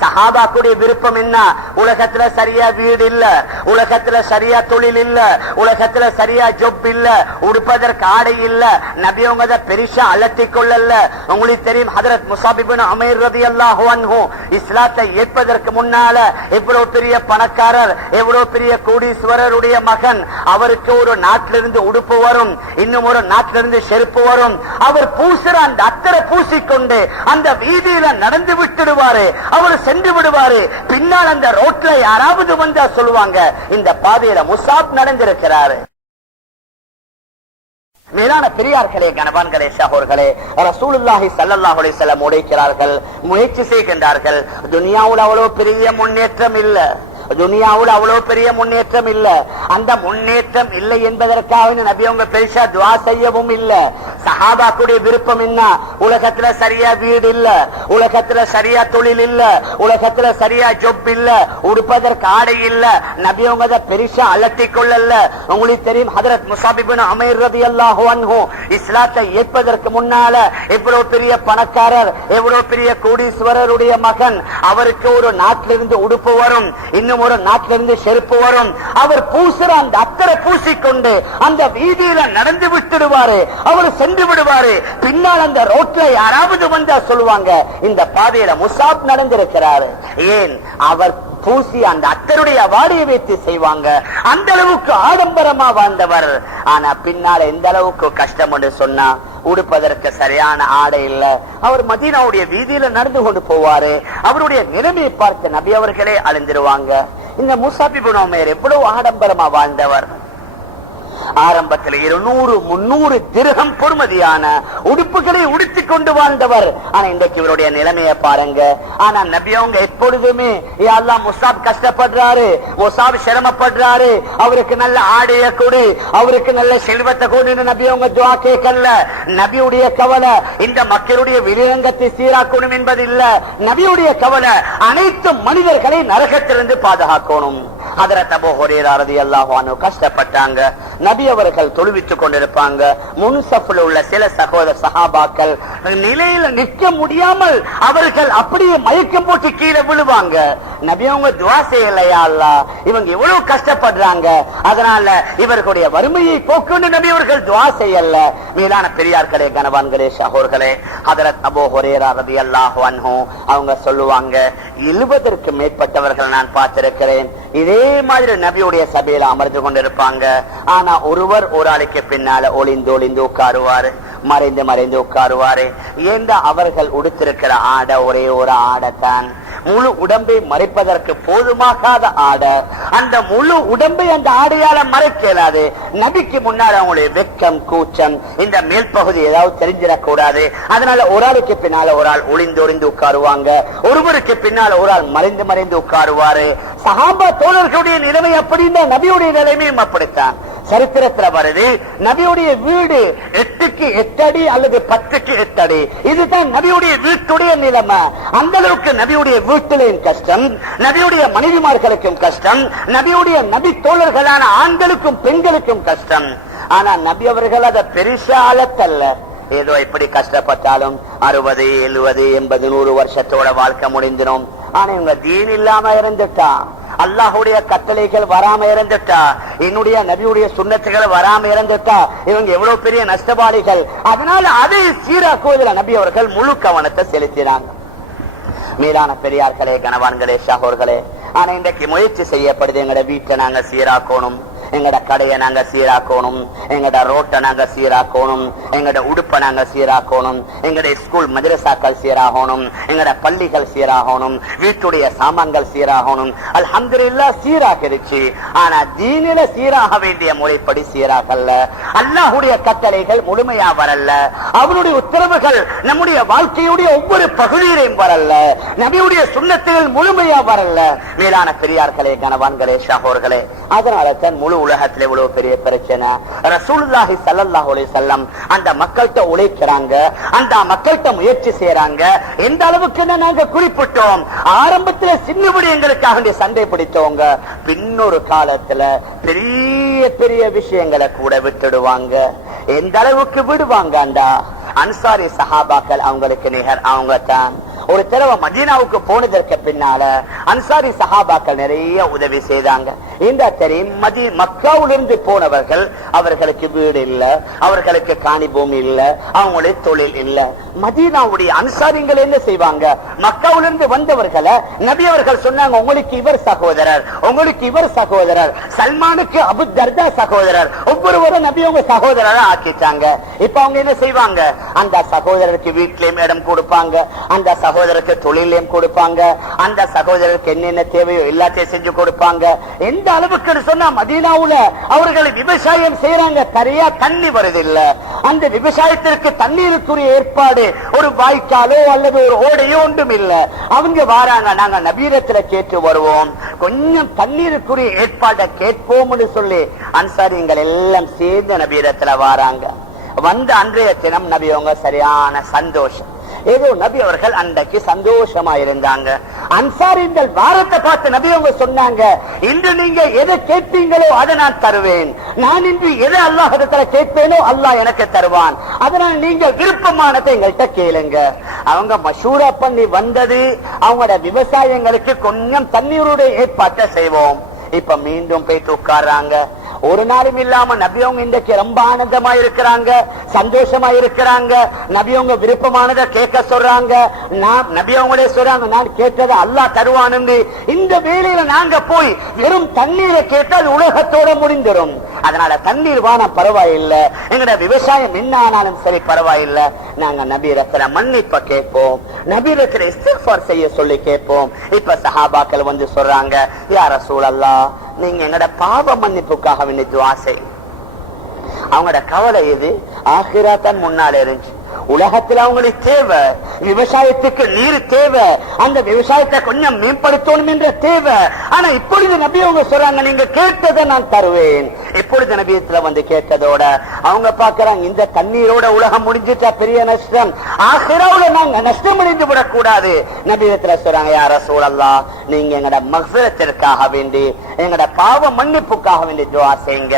சஹாபாக்குடைய விருப்பம் என்ன? உலகத்துல சரியா வீடு இல்ல, உலகத்துல சரியா தொழில் இல்ல, உலகத்துல சரியா ஜொப் இல்ல, உடுப்பதற்கு ஆடை இல்ல. நபி அவங்க பெருசா அலட்டி கொள்ளல. உங்களுக்கு தெரியும், ஹஜ்ரத் முஸாப் இப்னு உமைர் ரலியல்லாஹு அன்ஹு இஸ்லாத்தை ஏற்பதற்கு முன்னால எவ்வளவு பெரிய பணக்காரர், எவ்வளவு பெரிய கோடீஸ்வரருடைய மகன். அவருக்கு ஒரு நாட்டிலிருந்து உடுப்பு வரும், இன்னும் ஒரு நாட்டிலிருந்து செருப்பு வரும். அவர் பூசுற அந்த அத்தரை பூசிக்கொண்டு அந்த வீதியில நடந்து விட்டுடுவாரு, அவர் சென்று விடுவாரு. பின்னால் அந்த ரோட்ல யாராவது வந்தா சொல்லுவாங்க, இந்த பாதையில முஸாப் நடந்திருக்கிறாரு. மேலான பெரியார்களே, கணவான்களே, சகோர்களே, ரசூலுல்லாஹி ஸல்லல்லாஹு அலைஹி வஸல்லம் உழைக்கிறார்கள், முயற்சி செய்கின்றார்கள். துனியாவுல அவ்வளவு பெரிய முன்னேற்றம் இல்ல, துனியாவுல அவ்வளவு பெரிய முன்னேற்றம் இல்ல. அந்த முன்னேற்றம் இல்லை என்பதற்காக நபி அவங்க பெருசா துஆ செய்யவும் இல்ல. சஹாபாக்குடைய விருப்பம் என்ன? உலகத்துல சரியா வீடு இல்ல, உலகத்துல சரியா தொழில் இல்ல, உலகத்துல சரியா ஜொப் இல்ல, உடுப்பதற்கு ஆடை இல்ல. நபி அவங்க பெருசா அலட்டி கொள்ளல. உங்களுக்கு தெரியும், ஹஜ்ரத் முஸாப் இப்னு உமைர் ரலியல்லாஹு அன்ஹு இஸ்லாத்தை ஏற்பதற்கு முன்னால எவ்வளவு பெரிய பணக்காரர், எவ்வளவு பெரிய கோடீஸ்வரருடைய மகன். அவருக்கு ஒரு நாட்டிலிருந்து உடுப்பு வரும், இன்னும் ஒரு நாட்டிலிருந்து செருப்பு வரும். அவர் பூசுற அந்த அத்தரை பூசிக்கொண்டு அந்த வீதியில நடந்து விட்டுடுவாரு, அவர் சென்று விடுவாரு. பின்னால் அந்த ரோட்ல யாராவது வந்தா சொல்லுவாங்க, இந்த பாதையில முஸாப் நடந்திருக்கிறாரு. ஏன்? அவர் பூசி அந்த அத்தருடைய வாடியை வைத்து செய்வாங்க. அந்த அளவுக்கு ஆடம்பரமா வாழ்ந்தவர். ஆனா பின்னால எந்த அளவுக்கு கஷ்டம் என்று சொன்னா, உடுப்பதற்கு சரியான ஆடை இல்ல. அவர் மதீனாவுடைய வீதியில நடந்து கொண்டு போவாரு. அவருடைய நிலைமையை பார்த்து நபி அவர்களே அழிந்திருவாங்க. இந்த முஸாப் இப்னு உமைர் எவ்வளவு ஆடம்பரமா வாழ்ந்தவர். ஆரம்பத்தில் 200-300 திர்ஹம் பொறுமதியான உடுப்புகளை உடுத்திக் கொண்டு வாழ்ந்தவர். ஆனா இன்றைக்கு இவருடைய நிலைமையை பாருங்க. ஆனா நபி அவங்க எப்பொழுதுமே, யா அல்லாஹ், முஸாப் கஷ்டப்படுறாரு, முஸாப் சிரமப்படுறாரு, அவருக்கு நல்ல ஆடைய கொடு, அவருக்கு நல்ல செல்வத்தை கொடு, நபி அவங்க துஆ கேட்கல. நபியுடைய கவலை இந்த மக்களுடைய விலங்கத்தை சீராக்கணும் என்பது இல்ல. நபியுடைய கவலை அனைத்து மனிதர்களை நரகத்திலிருந்து பாதுகாக்கணும். ஹஜ்ரத் அபூ ஹுரைரா ரலியல்லாஹு அன்ஹு கஷ்டப்பட்டாங்க. நபி அவர்கள் தொழுவித்துக் கொண்டிருப்பாங்க. முன்சஃப்ல உள்ள சில சகோதர சஹாபாக்கள் நிலையில நிற்க முடியாமல் அவர்கள் அப்படியே மயக்கம் போட்டு கீழே விழுவாங்க. நபி அவங்க துஆ செய்யலையா, அல்லாஹ் இவங்க இவ்வளவு கஷ்டப்படுறாங்க, அதனால இவர்களுடைய வறுமையை போக்குன்னு நபி அவர்கள் துஆ செய்யல. மேலான பெரியார்களே, கணவான்களே, சகோதரர்களே, ஹஜ்ரத் அபூ ஹுரைரா ரலியல்லாஹு அன்ஹு அவங்க சொல்லுவாங்க, 70க்கு மேற்பட்டவர்கள் நான் பார்த்திருக்கிறேன் இதே மாதிரி நபியுடைய சபையில அமர்ந்து கொண்டிருப்பாங்க. ஆனா ஒருவர் ஒரு ஆளுக்கு பின்னால ஒளிந்து ஒளிந்து உட்காருவாரு, மறைந்து மறைந்து உட்காருவாரு. ஏண்டா அவர்கள் உடுத்திருக்கிற ஆடை ஒரே ஒரு ஆடைத்தான், முழு உடம்பை மறைப்பதற்கு போதுமாகாத ஆடை. அந்த முழு உடம்பை அந்த ஆடையால மறைக்கலாது. நபிக்கு முன்னால் அவங்களுடைய வெக்கம், கூச்சம், இந்த மேல் பகுதி ஏதாவது தெரிஞ்சிடக்கூடாது. அதனால ஒரு ஆளுக்கு பின்னால ஒரு ஆள் ஒளிந்து ஒளிந்து உட்காருவாங்க, ஒருவருக்கு பின்னால ஒரு ஆள் மறைந்து மறைந்து உட்காருவாரு. சஹாபா தோழர்களுடைய நிலைமை அப்படின்னா நபியுடைய நிலைமையும் அப்படித்தான். சரித்திரத்துல வருது, நபியுடைய வீடு 8க்கு 8 அடி அல்லது 10க்கு 8 அடி. இதுதான் நபியுடைய வீட்டுடைய நிலைமை. அந்த அளவுக்கு நபியுடைய வீட்டிலையும் கஷ்டம், நபியுடைய மனைவிமார்களுக்கும் கஷ்டம், நபியுடைய நபி தோழர்களான ஆண்களுக்கும் பெண்களுக்கும் கஷ்டம். ஆனா நபி அவர்கள் அதை பெருசா அலத்தல்ல. ஏதோ எப்படி கஷ்டப்பட்டாலும் 60, 70, 80, 100 வருஷத்தோட வாழ்க்கை முடிந்திடும். ஆனா இவங்க தீன் இல்லாம இருந்துட்டா, அல்லாஹுடைய கட்டளைகள் வராம இருந்துட்டா, என்னுடைய நபியுடைய சுன்னத்துகள் வராம இருந்துட்டா, இவங்க எவ்வளவு பெரிய நஷ்டவாளிகள். அதனால அதை சீராக்குவதில் நபி அவர்கள் முழு கவனத்தை செலுத்தினாங்க. மேலான பெரியார்களே, கணவான்களே, சகோர்களே, ஆனா இன்றைக்கு முயற்சி செய்யப்படுது. எங்கட வீட்டை நாங்க சீராக்கணும், எங்கட கடையை நாங்க சீராக்கணும், எங்கட ரோட்டை நாங்க சீராக்கணும், எங்கட உடுப்பை நாங்க சீராக்கணும், எங்கட ஸ்கூல் மதரசாக்கள் சீராகணும், எங்கட பள்ளிகள் சீராகணும், வீட்டுடைய சாமான்கள் சீராகணும். அல்ஹம்துலில்லாஹ் சீராகிருச்சு. ஆனா தீனில சீராக வேண்டிய முறைப்படி சீராகல்ல. அல்லாஹ்வுடைய கட்டளைகள் முழுமையா வரல. அவனுடைய உத்தரவுகள் நம்முடைய வாழ்க்கையுடைய ஒவ்வொரு பகுதியிலையும் வரல. நபியுடைய சுன்னத்துகள் முழுமையா வரல. மேலான பெரியார்களே, கணவான்களே, சகோர்களே, அதனால தான் முழு உலகத்தில் எவ்வளவு பெரிய பிரச்சனை. ரசூலுல்லாஹி ஸல்லல்லாஹு அலைஹி வஸல்லம் அந்த மக்கள்கிட்ட உழைக்கிறாங்க, அந்த மக்கள்கிட்ட முயற்சி செய்யறாங்க. எந்த அளவுக்கு நாங்க குறிப்பிட்டோம், ஆரம்பத்துல சின்ன விடயங்களுக்காக சண்டை பிடித்தவங்க பின்னொரு காலத்துல பெரிய பெரிய விஷயங்களை கூட விட்டுடுவாங்க. எந்த அளவுக்கு விடுவாங்கண்டா, அன்சாரி சஹாபாக்கள் அவங்களுக்கு நிகர் அவங்க தான். ஒரு தடவை மதீனாவுக்கு போனதற்கு பின்னால அன்சாரி சஹாபாக்கள் நிறைய உதவி செய்தாங்க. இந்த தெரியும், மக்காவிலிருந்து போனவர்கள், அவர்களுக்கு வீடு இல்ல, அவர்களுக்கு காணி பூமி இல்ல, அவங்களுடைய தொழில் இல்ல. மதீனாவுடைய அன்சாரிகள் என்ன செய்வாங்க, மக்காவிலிருந்து வந்தவர்களை நபி அவர்கள் சொன்னாங்க, உங்களுக்கு இவர் சகோதரர், உங்களுக்கு இவர் சகோதரர், சல்மானுக்கு அபு தர்தா சகோதரர், ஒவ்வொருவரும் நபி அவங்க சகோதரரை ஆக்கிட்டாங்க. இப்ப அவங்க என்ன செய்வாங்க, அந்த சகோதரருக்கு வீட்டிலேயும் இடம் கொடுப்பாங்க, அந்த சகோதரருக்கு தொழிலையும் கொடுப்பாங்க, அந்த சகோதரருக்கு என்னென்ன தேவையோ எல்லாத்தையும் செஞ்சு கொடுப்பாங்க. எந்த அளவுக்கு சொன்னா மதீனாவுல அவர்கள் விவசாயம் செய்யறாங்க, சரியா தண்ணி வருதில்லை. அந்த விவசாயத்திற்கு தண்ணீருக்குரிய ஏற்பாடு ஒரு வாய்க்காலோ அல்லது ஒரு ஓடையோ ஒன்றும் இல்ல. அவங்க வாராங்க, நாங்க நபீரத்துல கேட்டு வருவோம், கொஞ்சம் தண்ணீருக்குரிய ஏற்பாட்டை கேட்போம்னு சொல்லி அன்சாரிங்கள் எல்லாம் சேர்ந்து நபீரத்துல வாராங்க. வந்த அன்றைய தினம் நபி அவங்க சரியான சந்தோஷம், ஏதோ நபி அவர்கள் அன்றைக்கு சந்தோஷமா இருந்தாங்க. அன்சாரிகள் வாரத்தை பார்த்து நபி அவங்க சொன்னாங்க, இன்று நீங்க எதை கேட்பீங்களோ அதை நான் தருவேன். நான் இன்று எதை அல்லாஹ்விடத்துல கேட்பேனோ அல்லாஹ் எனக்கு தருவான். அதனால் நீங்க விருப்பமானதை எங்கள்கிட்ட கேளுங்க. அவங்க மஷூரா பண்ணி வந்தது, அவங்களோட விவசாயங்களுக்கு கொஞ்சம் தண்ணீருடைய ஏற்பாட்டை செய்வோம். இப்ப மீண்டும் போயிட்டு உட்கார்றாங்க. ஒரு நாளும் இல்லாம நபியவங்க இன்றைக்கு ரொம்ப ஆனந்தமா இருக்கிறாங்க, சந்தோஷமா இருக்கிறாங்க. நபியவங்க விருப்பமானதை கேட்க சொல்றாங்க. நபியவங்களே சொல்றாங்க, நான் கேட்டதை அல்லாஹ் தருவானு. இந்த வேளையில நாங்க போய் வெறும் தண்ணீரை கேட்டால் உலகத்தோட முடிந்துடும். அதனால தண்ணீர் வானம் பரவாயில்லை, எங்கட விவசாயம் என்ன ஆனாலும் சரி பரவாயில்லை, நாங்க நபியிடத்துல மன்னிப்ப கேட்போம், நபியிடத்துல இஸ்திக்ஃபார் செய்ய சொல்லி கேட்போம். இப்ப சஹாபாக்கள் வந்து சொல்றாங்க, யா ரசூலல்லாஹ், நீங்க எங்கட பாவ மன்னிப்புக்காக வேண்டி துஆ செய்யுங்க. அவங்களோட கவலை எது, ஆகிரா தான் முன்னால இருந்துச்சு. உலகத்தில் அவங்களுக்கு தேவை, விவசாயத்துக்கு நீர் தேவை, அந்த விவசாயத்தை கொஞ்சம் மேம்படுத்தணும் என்ற தேவை. ஆனா இப்பொழுது நபி அவங்க சொல்றாங்க, நீங்க கேட்டதை நான் தருவேன். இப்பொழுது நபியத்துல வந்து கேட்டதோட அவங்க பாக்குறாங்க, இந்த தண்ணீரோட உலகம் முடிஞ்சிட்டா பெரிய நஷ்டம், ஆகிராவுல நாங்க நஷ்டம் அடைந்து விடக்கூடாது. நபியத்துல சொல்றாங்க, யா ரசூலல்லாஹ், நீங்க எங்கட மக்ஃபிரத்திற்காக வேண்டி, எங்கட பாவ மன்னிப்புக்காக வேண்டி துஆ செய்யுங்க.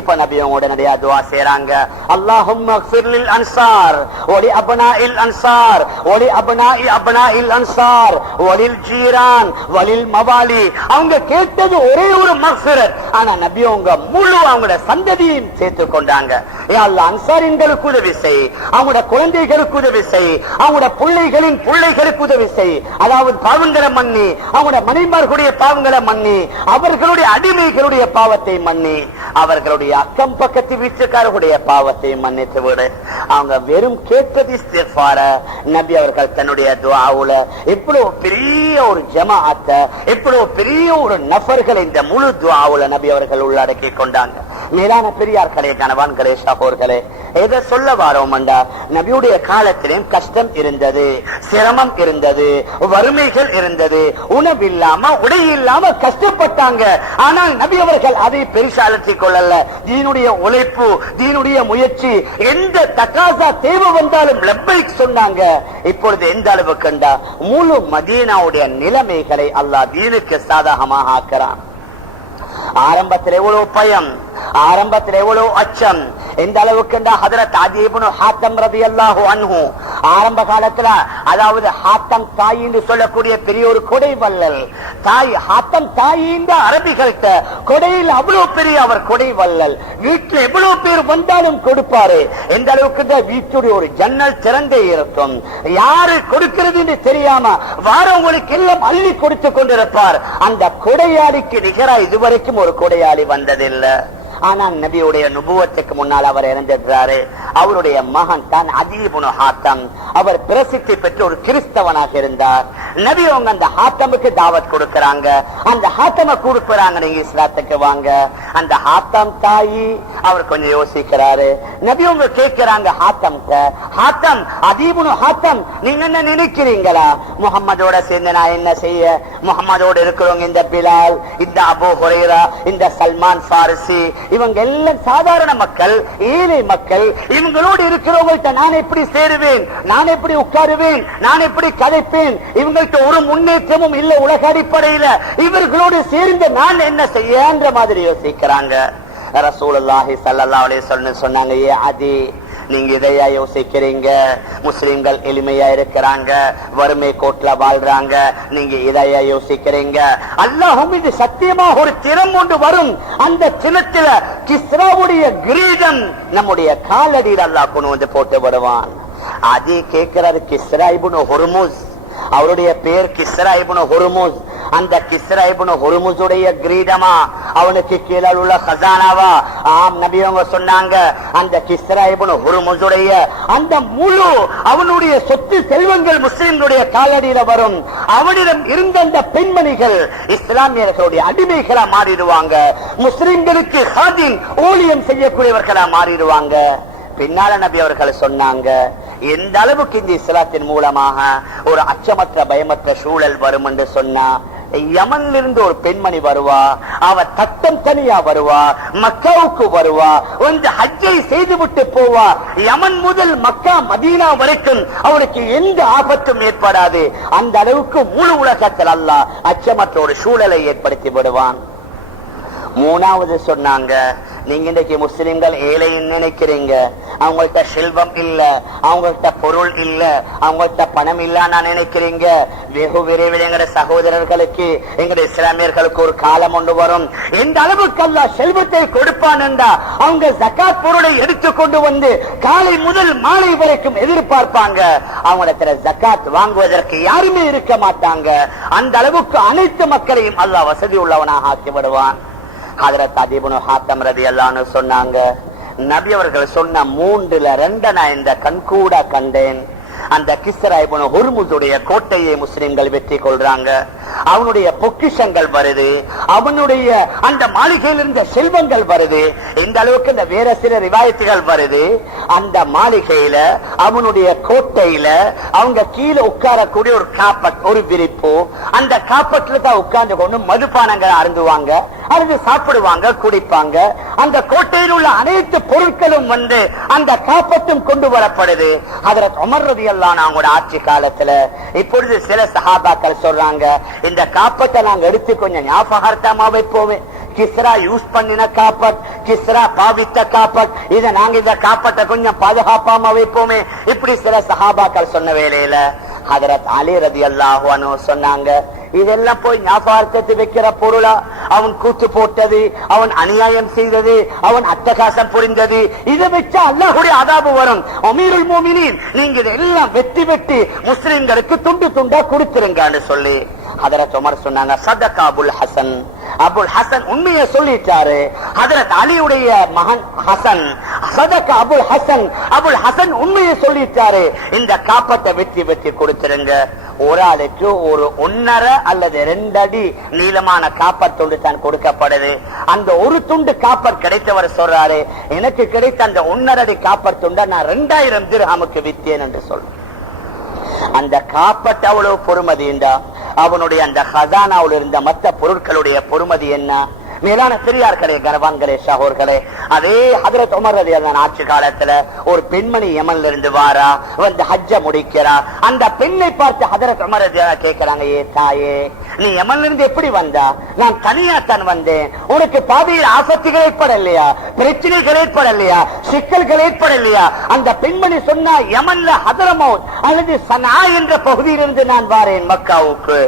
இப்ப நபி அவங்க உடனடியா துஆ செய்றாங்க, அல்லாஹும்ம அக்ஃபிர் லில் அன்சார் வலி அப்னாஇல் அன்சார் வலி அப்னாஇ அப்னாஇல் அன்சார் வலில் ஜீரான் வலில் மவாலி. அவங்க கேட்டது ஒரே ஒரு மக்ஃபிரத், ஆனா நபி அவங்க முழு அவங்களோட சந்ததியையும் சேர்த்து கொண்டாங்க. யா அல்லாஹ், அன்சாரிங்களுக்கு உதவி செய், அவங்களோட குழந்தைகளுக்கு உதவி செய், அவங்களோட பிள்ளைகளின் பிள்ளைகளுக்கு உதவி செய். அதாவது பாவங்களை மன்னி, அவங்களோட மனைமார்களுடைய பாவங்களை மன்னி, அவர்களுடைய அடிமைகளுடைய பாவத்தை மன்னி, அவர்களுடைய அக்கம் பக்கத்து வீட்டுக்காரர்களுடைய பாவத்தை மன்னித்து விடு. அவங்க வெறும் கேட்பது இஸ்திக்ஃபார. நபி அவர்கள் தன்னுடைய துஆவுல இவ்வளவு பெரிய ஒரு ஜமாஅத்தை, இவ்வளவு பெரிய ஒரு நபர்களை இந்த முழு துஆவுல நபி அவர்கள் உள்ளடக்கி கொண்டாங்க. மேலான பெரியார்களே, கணவான்களே, சகோதரர்களே, எதை சொல்ல வாரோம்டா, நபியுடைய காலத்திலும் கஷ்டம் இருந்தது, சிரமம் இருந்தது, வறுமைகள் இருந்தது, உணவில்லாம உடை இல்லாம கஷ்டப்பட்டாங்க. ஆனால் நபி அவர்கள் அதை பெருசாலத்திக் கொள்ளல. தீனுடைய உழைப்பு, தீனுடைய முயற்சி, எந்த தகாசா தேவை வந்தாலும் லப்பைக் சொன்னாங்க. இப்பொழுது எந்த அளவுக்குண்டா, முழு மதீனாவுடைய நிலைமைகளை அல்லாஹ் தீனுக்கு சாதகமாக ஆக்குறான். ஆரம்பத்தில் எவ்வளவு பயம், ஆரம்பத்தில் எவ்வளவு அச்சம், எந்த அளவுக்கு ஹஜ்ரத் அதி இப்னு ஹாத்தம் ரலியல்லாஹு அன்ஹு ஆரம்ப காலத்துல, அதாவது ஹாத்தம் தாய் என்று சொல்லக்கூடிய பெரிய ஒரு கொடை வள்ளல் தாய். ஹாத்தம் தாய் அரபிகள்கிட்ட கொடையில் அவ்வளவு பெரிய அவர் கொடை வள்ளல். வீட்டுல எவ்வளவு பேர் வந்தாலும் கொடுப்பாரு. எந்த அளவுக்கு வீட்டுடைய ஒரு ஜன்னல் திறந்தே இருக்கும். யாரு கொடுக்கிறது என்று தெரியாம வாரவங்களுக்கு எல்லாம் அள்ளி கொடுத்து கொண்டிருப்பார். அந்த கொடையாளிக்கு நிகரா இதுவரைக்கும் ஒரு கொடையாளி வந்ததில்லை. ஆனா நபியுடைய நுபுவத்துக்கு முன்னால் அவர் இறந்திருக்கிறாரு. அவருடைய மகன் தான் அதி இப்னு ஹாத்தம். அவர் பிரசித்தி பெற்ற ஒரு கிறிஸ்தவனாக இருந்தார். நபி அவங்க அந்த ஹாத்தமுக்கு தாவத் கொடுக்கறாங்க. அந்த ஹாத்தம கொடுக்கறாங்க, நீங்க இஸ்லாத்துக்கு வாங்க. அந்த ஹாத்தம் தாயி அவர் கொஞ்சம் யோசிக்கிறாரு. நபி அவங்க கேட்கிறாங்க ஹாத்தம்க்கு, ஹாத்தம் அதி இப்னு ஹாத்தம், நீங்க என்ன நினைக்கிறீங்களா? முகம்மதோட சேர்ந்து நான் என்ன செய்ய? முகம்மதோடு இருக்கிறவங்க இந்த பிலால், இந்த அபூ ஹுரைரா, இந்த சல்மான் ஃபாரிசி, இவங்க எல்லாம் சாதாரண மக்கள், ஏழை மக்கள். இவங்களோடு இருக்கிறவங்கள்ட்ட நான் எப்படி சேருவேன்? நான் எப்படி உட்காருவேன்? நான் எப்படி கதைப்பேன்? இவங்கள்ட்ட ஒரு முன்னேற்றமும் இல்ல உலக அடிப்படையில. இவர்களோடு சேர்ந்து நான் என்ன செய்யன்ற மாதிரி யோசிக்கிறாங்க. ரசூலுல்லாஹி ஸல்லல்லாஹு அலைஹி வஸல்லம் சொன்னாங்க, ஏ அதி, நீங்க இதையா யோசிக்கிறீங்க? முஸ்லிம்கள் எளிமையா இருக்கிறாங்க, வறுமை கோட்ல வாழ்றாங்க, நீங்க இதையா யோசிக்கிறீங்க? அல்லாஹ்வும் இது சத்தியமா ஒரு தினம் ஒன்று வரும். அந்த தினத்துல கிஸ்ராவுடைய கிரீடம் நம்முடைய காலடியில் அல்லாஹ் கொண்டு வந்து போட்டு வருவான். அதே கேட்கிறாரு, கிஸ்ரா இப்னு ஹுர்முஸ், அவருடைய பேர் கிஸ்ரா இப்னு ஹுர்முஸ். அந்த கிஸ்ரா இப்னு ஹுர்முஸுடைய கிரீடமா, அவனுக்கு கீழே உள்ள ஹசானாவா? ஆம், நபி அவங்க சொன்னாங்க, அந்த கிஸ்ரா இப்னு ஹுர்முஸுடைய அந்த முழு அவனுடைய சொத்து செல்வங்கள் முஸ்லிம்களுடைய காலடியில வரும். அவனிடம் இருந்த அந்த பெண்மணிகள் இஸ்லாமியர்களுடைய அடிமைகளா மாறிடுவாங்க. முஸ்லிம்களுக்கு ஹாதின் ஊழியம் செய்யக்கூடியவர்களா மாறிடுவாங்க. பின்னால நபி அவர்கள் சொன்னாங்க, எந்த அளவுக்கு இந்த இஸ்லாத்தின் மூலமாக ஒரு அச்சமற்ற பயமற்ற சூழல் வரும் என்று சொன்னா, யமன்ல இருந்து ஒரு பெண்மணி வருவா, அவ தட்டம் தனியா வருவா, மக்காவுக்கு வருவா, வந்து ஹஜ்ஜை செய்து விட்டு போவா. யமன் முதல் மக்கா மதீனா வரைக்கும் அவளுக்கு எந்த ஆபத்தும் ஏற்படாது. அந்த அளவுக்கு முழு உலகத்தில் அல்லாஹ் அச்சமற்ற ஒரு சூழலை ஏற்படுத்தி விடுவான். மூணாவது சொன்னாங்க, நீங்க இன்றைக்கு முஸ்லிம்கள் ஏழைன்னு நினைக்கிறீங்க. அவங்கள்ட்ட செல்வம் இல்ல, அவங்கள்ட்ட பொருள் இல்ல, அவங்கள்ட்ட பணம் இல்ல நான் நினைக்கிறீங்க. வெகு விரைவில் எங்களுடைய சகோதரர்களுக்கு, எங்களுடைய இஸ்லாமியர்களுக்கு ஒரு காலம் ஒன்று வரும். எந்த அளவுக்கு அல்லாஹ் செல்வத்தை கொடுப்பான் என்றா, அவங்க ஜகாத் பொருளை எடுத்து கொண்டு வந்து காலை முதல் மாலை வரைக்கும் எதிர்பார்ப்பாங்க. அவங்களிடத்துல ஜகாத் வாங்குவதற்கு யாருமே இருக்க மாட்டாங்க. அந்த அளவுக்கு அனைத்து மக்களையும் அல்லாஹ் வசதி உள்ளவனாக ஆக்கி விடுவான். ஹஜ்ரத் அதி இப்னு ஹாத்தம் ரலியல்லாஹு அன்ஹு சொன்னாங்க, நபி அவர்கள் சொன்ன 3-2 நான் இந்த கண்கூட கண்டேன். அந்த கிஸ்ரா இப்னு ஹுர்முஸுடைய கோட்டையை முஸ்லிம்கள் வெற்றி கொள்றாங்க. அவனுடைய பொக்கிஷங்கள் வருது, அவனுடைய அந்த மாளிகையில் இருந்த செல்வங்கள் வருது. இந்த அளவுக்கு இந்த வேற சில ரிவாயத்துகள் வருது. அந்த மாளிகையில, அவனுடைய கோட்டையில அவங்க கீழே உட்காரக்கூடிய ஒரு காப்பட், ஒரு விரிப்பு, அந்த காப்பட்ல தான் உட்கார்ந்து கொண்டு மதுபானங்களை அருந்துவாங்க, அருந்து சாப்பிடுவாங்க, குடிப்பாங்க. அந்த கோட்டையில் உள்ள அனைத்து பொருட்களும் வந்து அந்த காப்பட்டும் கொண்டு வரப்படுது. ஹஜ்ரத் உமர் ரலியல்லாஹு அன்ஹு அவங்களோட ஆட்சி காலத்துல இப்பொழுது சில சஹாபாக்கள் சொல்றாங்க, இந்த காப்பட்டை நாங்க எடுத்து கொஞ்சம் ஞாபகார்த்தமா வைப்போமே. கிஸ்ரா யூஸ் பண்ணின காப்பட், கிஸ்ரா பாவித்த காப்பட், இதை நாங்க இந்த காப்பட்டை கொஞ்சம் பாதுகாப்பாம வைப்போமே. இப்படி சில சஹாபாக்கள் சொன்ன வேளையில ஹஜ்ரத் அலி ரலியல்லாஹு அன்ஹு சொன்னாங்க, இதெல்லாம் போய் ஞாபகார்த்தத்தை வைக்கிற பொருளா? அவன் கூத்து போட்டது, அவன் அநியாயம் செய்தது, அவன் அட்டகாசம் புரிந்தது, இதை வச்சா அல்லாஹ்வுடைய அதாபு வரும். அமீருல் மோமினீன், நீங்க இதெல்லாம் வெட்டி வெட்டி முஸ்லிம்களுக்கு துண்டு துண்டா கொடுத்துருங்கன்னு சொல்லி ஹஜ்ரத் உமர் சொன்னாங்க, சதகா அபுல் ஹசன், அபுல் ஹசன் உண்மையை சொல்லிட்டாரு. ஹஜ்ரத் அலியுடைய மகன் ஹசன், சதகா அபுல் ஹசன், அபுல் ஹசன் உண்மையை சொல்லிட்டாரு. இந்த காப்பத்தை வெட்டி வெட்டி கொடுத்துருங்க. ஒரு ஆளுக்கு ஒரு 1.5 அல்லது 2 அடி நீளமான காப்பர் துண்டு தான் கொடுக்கப்படுது. அந்த ஒரு துண்டு காப்பர் கிடைத்தவர் சொல்றாரு, எனக்கு கிடைத்த அந்த 1.5 அடி காப்பர் துண்டை நான் 2000 திர்ஹாமுக்கு வித்தேன் என்று சொல்றேன். அந்த காப்பட் அவ்வளவு பொறுமதி என்றா, அவனுடைய அந்த ஹசானாவில் இருந்த மற்ற பொருட்களுடைய பொறுமதி என்ன? மேலான பெரியார்களே, கனவான்களே, சகோர்களே, அதே ஹஜ்ரத் உமர் ரலியல்லாஹு ஆட்சி காலத்துல ஒரு பெண்மணி யமன்ல இருந்து வாரா, வந்து ஹஜ்ஜ முடிக்கிறா. அந்த பெண்ணை பார்த்து ஹஜ்ரத் உமர் ரலியல்லாஹு கேட்கிறாங்க, ஏ தாயே, நீ யமன்ல இருந்து எப்படி வந்தா? நான் தனியா தான் வந்தேன். உனக்கு பாதையில் ஆபத்துகள் ஏற்படலையா? பிரச்சனைகள் ஏற்படலையா? சிக்கல்கள் ஏற்படலையா? அந்த பெண்மணி சொன்னா, யமன்ல ஹதரமௌத் அல்லது சனா என்ற பகுதியிலிருந்து நான் வாரேன் மக்காவுக்கு.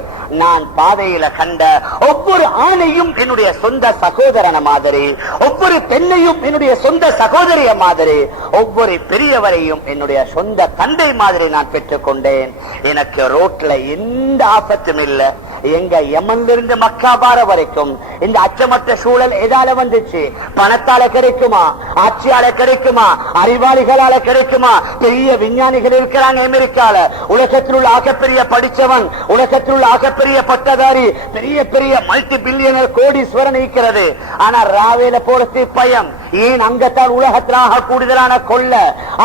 நான் பாதையில கண்ட ஒவ்வொரு ஆணையும் என்னுடைய சொந்த சகோதரன மாதிரி, ஒவ்வொரு பெண்ணையும் என்னுடைய சொந்த சகோதரிய மாதிரி, ஒவ்வொரு பெரியவரையும் என்னுடைய சொந்த தந்தை மாதிரி நான் பெற்றுக் கொண்டேன். எனக்கு ரோட்ல எந்த ஆபத்தும் இல்லை. எங்க யமன்ல இருந்து மக்கா பார வரைக்கும் இந்த அச்சமற்ற சூழல் எதால வந்துச்சு? பணத்தால கிடைக்குமா? ஆட்சியால கிடைக்குமா? அறிவாளிகளால கிடைக்குமா? பெரிய விஞ்ஞானிகள் இருக்கிறாங்க அமெரிக்கால, உலகத்தில் உள்ள ஆகப்பெரிய படிச்சவன், உலகத்தில் உள்ள ஆகப்பெரிய பட்டதாரி, பெரிய பெரிய மல்டி பில்லியனர் கோடீஸ்வரன் இருக்கிறது. ஆனா ராவேல போறது பயம். ஏன்? அங்கத்தான் உலகத்தில் ஆக கூடுதலான கொள்ள,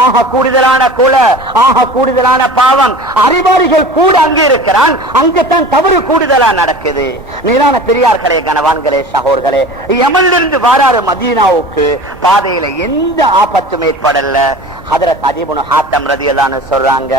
ஆக கூடுதலான கொலை, ஆக கூடுதலான பாவம். அறிவாளிகள் கூட அங்கே இருக்கிறான், அங்கத்தான் தவறு கூடுதலா நடக்குது. மேலான பெரியார்களே, கனவான்களே, சகோர்களே, யமனிலிருந்து வாராறு மதீனாவுக்கு. பாதையில எந்த ஆபத்தும் ஏற்படல. ஹதரத் அதி இப்னு ஹாத்தம் ரலியல்லாஹு அன்ஹு சொல்றாங்க,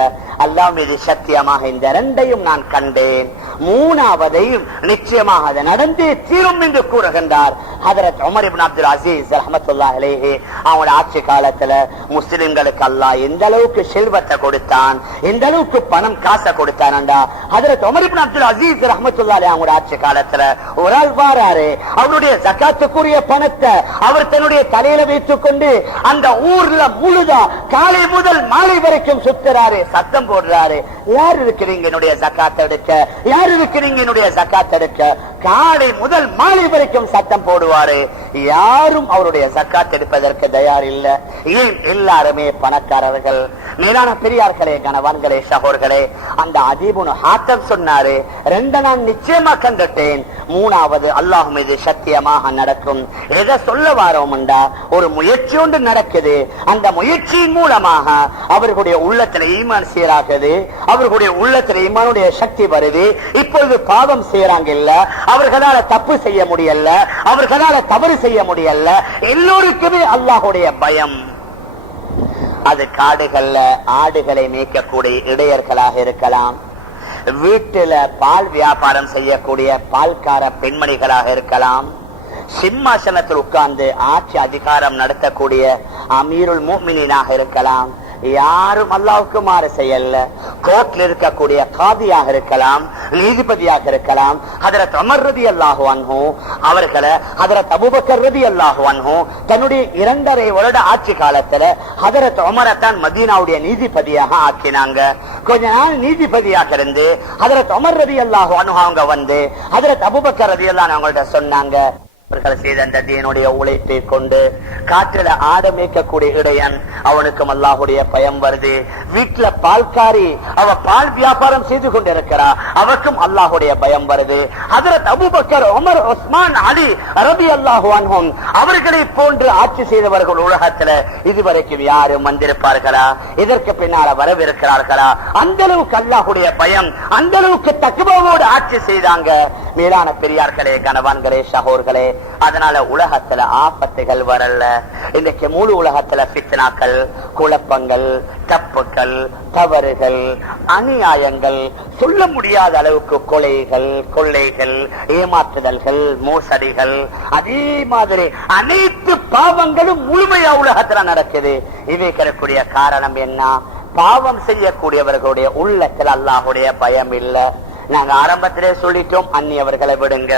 அல்லாஹ் மீது சத்தியமாக இந்த இரண்டையும் நான் கண்டேன், மூணாவதையும் நிச்சயமாக அது நடந்தே தீரும் என்று கூறுகின்றார். ஹதரத் உமர் இப்னு அப்துல் அசீஸ் ரஹ்மத்துல்லாஹி அலைஹி அவங்களோட ஆட்சி காலத்துல முஸ்லிம்களுக்கு அல்லாஹ் எந்த அளவுக்கு செல்வத்தை கொடுத்தான், எந்த அளவுக்கு பணம் காசை கொடுத்தான்டா. ஹதரத் உமர் இப்னு அப்துல் அசீஸ் ரஹ்மத்துல்லாஹி அலைஹி அவங்களோட ஆட்சி காலத்துல ஒரு ஆள் வாராரு, அவருடைய ஜகாத்துக்குரிய பணத்தை அவர் தன்னுடைய தலையில வைத்துக் கொண்டு அந்த ஊர்ல முழுதா காலை முதல் மாலை வரைக்கும் சுத்துறாரு, சத்தம் போடுறாரு, யார் இருக்கிறீங்க என்னுடைய ஜகாத் எடுக்க, யார் இருக்கிறீங்க என்னுடைய ஜகாத் எடுக்க. காலை முதல் மாலை வரைக்கும் சத்தம் போடுவாரு. யாரும் அவருடைய ஜகாத் எடுப்பதற்கு தயார் இல்ல. ஏன்? எல்லாருமே பணக்காரர்கள். மேலான பெரியார்களே, கனவான்களே, சகோர்களே, அந்த அதி இப்னு ஹாத்தம் சொன்னாரு, ரெண்ட நான் நிச்சயமா கண்டுட்டேன், மூணாவது அல்லாஹ் மீது சத்தியமாக நடக்கும். எதை சொல்ல வாரோம்டா, ஒரு முயற்சி ஒன்று நடக்குது. அந்த முயற்சியின் மூலமாக அவர்களுடைய உள்ளத்துல ஈமான் சீராகுது, அவர்களுடைய உள்ளத்துல ஈமானுடைய சக்தி வருது. இப்பொழுது பாவம் செய்யறாங்க இல்ல, அவர்களால தப்பு செய்ய முடியல, அவர்களால தவறு செய்ய முடியல. எல்லோருக்குமே அல்லாஹுடைய பயம். அது காடுகள்ல ஆடுகளை மேய்க்கக்கூடிய இடையர்களாக இருக்கலாம், வீட்டுல பால் வியாபாரம் செய்யக்கூடிய பால்கார பெண்மணிகளாக இருக்கலாம், சிம்மாசனத்தில் உட்கார்ந்து ஆட்சி அதிகாரம் நடத்தக்கூடிய அமீருல் முஃமினீனாக இருக்கலாம். யாரும் அல்லாஹ்வுக்கு மாறு செய்யல. கோர்ட்ல இருக்கக்கூடிய காதியாக இருக்கலாம், நீதிபதியாக இருக்கலாம். ஹஜ்ரத் உமர் ரலியல்லாஹு அன்ஹு அவர்களை ஹஜ்ரத் அபூபக்கர் ரலியல்லாஹு அன்ஹு தன்னுடைய 2.5 வருட ஆட்சி காலத்துல ஹஜ்ரத் உமரை தான் மதீனாவுடைய நீதிபதியாக ஆக்கினாங்க. கொஞ்ச நாள் நீதிபதியாக இருந்து ஹஜ்ரத் உமர் ரலியல்லாஹு அன்ஹு அவங்க வந்து ஹஜ்ரத் அபூபக்கர் ரலியல்லாஹு அன்ஹு அவங்கள்ட்ட சொன்னாங்க, செய்த அந்த தீனுடைய உழைப்பை கொண்டு காற்றில ஆட மேய்க்கக்கூடிய இடையன், அவனுக்கும் அல்லாஹுடைய பயம் வருது. வீட்டுல பால்காரி அவ பால் வியாபாரம் செய்து கொண்டிருக்கிறா, அவருக்கும் அல்லாஹுடைய பயம் வருது. ஹஜ்ரத் அபூபக்கர், உமர், உஸ்மான், அலி ரலியல்லாஹு அன்ஹும் அவர்களை போன்று ஆட்சி செய்தவர்கள் உலகத்துல இதுவரைக்கும் யாரும் வந்திருப்பார்களா? இதற்கு பின்னால வரவிருக்கிறார்களா? அந்த அளவுக்கு அல்லாஹுடைய பயம், அந்த அளவுக்கு தக்வாவோடு ஆட்சி செய்தாங்க. மேலான பெரியார்களே, கனவான்களே, சகோர்களே, அதனால உலகத்துல ஆபத்துகள் வரல. இன்னைக்கு முழு உலகத்துல ஃபித்னாக்கள், குழப்பங்கள், தப்புக்கள், தவறுகள், அநியாயங்கள், சொல்ல முடியாத அளவுக்கு கொலைகள், கொள்ளைகள், ஏமாற்றுதல்கள், மோசடிகள், அதே மாதிரி அனைத்து பாவங்களும் முழுமையா உலகத்துல நடக்குது. இவைகளுக்குரிய காரணம் என்ன? பாவம் செய்யக்கூடியவர்களுடைய உள்ளத்தில் அல்லாஹுடைய பயம் இல்ல. நாங்க ஆரம்பத்திலே சொல்லிட்டோம், அந்நியவர்களை விடுங்க,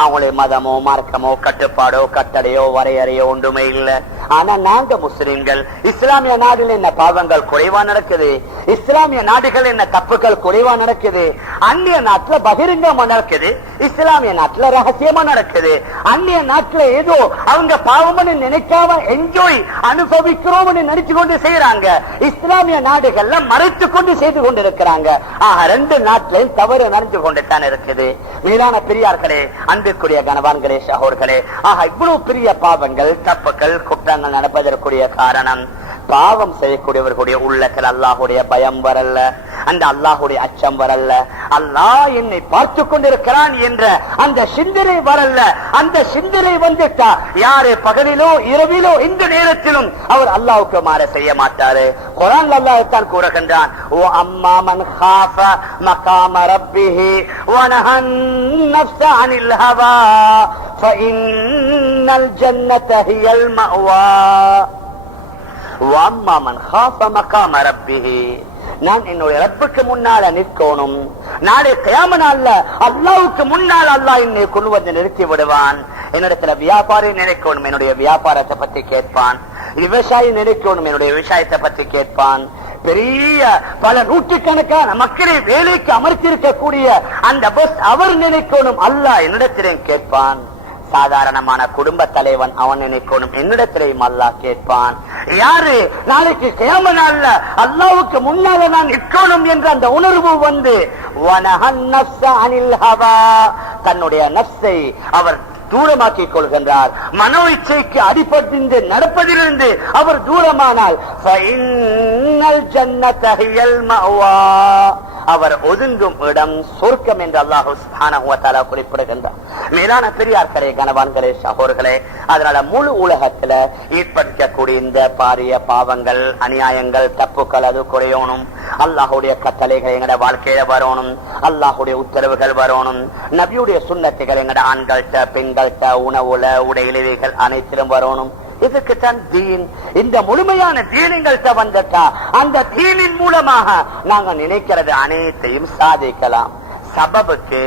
அவங்களுடைய மதமோ மார்க்கமோ கட்டுப்பாடோ கட்டளையோ வரையறையோ ஒன்றுமே இல்லை. ஆனா நாங்க முஸ்லிம்கள், இஸ்லாமிய நாடுகள் என்ன பாவங்கள் குறைவா நடக்குது, இஸ்லாமிய நாடுகள் என்ன தப்புகள் குறைவா நடக்குது. அந்நிய நாட்டுல பகிரங்கமா நடக்குது, இஸ்லாமிய நாட்டுல ரகசியமா நடக்குது. அந்நிய நாட்டுல ஏதோ அவங்க பாவம்னு நினைக்காம என்ஜாய் அனுபவிக்கிறோம் நினைச்சு கொண்டு செய்யறாங்க. இஸ்லாமிய நாடுகள்ல மறைத்து கொண்டு செய்து கொண்டு இருக்கிறாங்க. ரெண்டு நாட்டிலையும் தவறு நடந்து கொண்டுதான் இருக்குது. மேலான பெரியார்களே, அன்பிற்குரிய கனவான்களே, சகோர்களே, இவ்வளவு பெரிய பாவங்கள், தப்புகள், குற்றங்கள் நடப்பதற்குரிய காரணம் பாவம் செய்யக்கூடியவர்களுடைய உள்ளத்தில் அல்லாஹுடைய பயம் வரல. அந்த அல்லாஹுடைய அச்சம் வரல, அல்லாஹ் என்னை பார்த்து கொண்டிருக்கிறான் என்ற அந்த சிந்தனை வரல. அந்த சிந்தனை வந்துட்டா யாரு பகலிலோ இரவிலோ இந்த நேரத்திலும் அவர் அல்லாஹ்வுக்கு மாற செய்ய மாட்டாரு. குர்ஆன்ல அல்லாஹ் தான் கூறுகின்றான், ஓ அம்மா மன் காஃப மகாம ரப்பிஹி வ நஹன் நஃப்ஸ அனில் ஹவா ஃபஇன்னல் ஜன்னத ஹியல் மஅவா. வஅம்மா மன் காஃப மகாம ரப்பிஹி, நான் என்னுடைய ரப்புக்கு முன்னால நிற்கணும். நாளை கியாம நாள்ல அல்லாஹ்வுக்கு முன்னால் அல்லாஹ் என்னை கொண்டு வந்து நிறுத்தி விடுவான். என்னிடத்துல வியாபாரி நினைக்கணும், என்னுடைய வியாபாரத்தை பத்தி கேட்பான். விவசாயி நினைக்கணும், என்னுடைய விவசாயத்தை பத்தி கேட்பான். பெரிய பல நூற்றுக்கணக்கான மக்களை வேலைக்கு அமர்த்திருக்கக்கூடிய அந்த பஸ் அவர் நினைக்கணும், அல்லாஹ் என்னிடத்திலும் கேட்பான். சாதாரணமான குடும்ப தலைவன் அவன் நினைக்கணும், என்னிடத்திலையும் அல்லாஹ் கேட்பான். யாரு நாளைக்கு கியாம நாள்ல அல்லாஹ்வுக்கு முன்னால நான் நிற்கணும் என்ற அந்த உணர்வு வந்து தன்னுடைய நஃப்ஸை அவர் தூரமாக்கிக் கொள்கின்றார். மனோ இச்சைக்கு அடிபட்டு நடப்பதிலிருந்து அவர் தூரமானால் அவர் ஒதுங்கும் இடம் சொர்க்கம் என்று அல்லாஹ் சுப்ஹானஹு வ தஆலா குறிப்பிடுகின்றார். மேலான பெரியார்களே, கணவான்களே, சகோதரர்களே, அதனால முழு உலகத்துல ஏற்படுத்தக்கூடிய இந்த பாரிய பாவங்கள், அநியாயங்கள், தப்புக்கள் அது குறையணும். அல்லாஹுடைய கட்டளைகள் எங்கட வாழ்க்கையில வரணும், அல்லாஹுடைய உத்தரவுகள் வரணும், நபியுடைய சுன்னத்துகள் எங்கட ஆண்கள்கிட்ட பெண்கள்கிட்ட உணவுல உடையிலவைகள் அனைத்திலும் வரணும். இதுக்குத்தான் தீன். இந்த முழுமையான தீனங்கள்கிட்ட வந்துட்டா அந்த தீனின் மூலமாக நாங்க நினைக்கிறது அனைத்தையும் சாதிக்கலாம். சபபுக்கு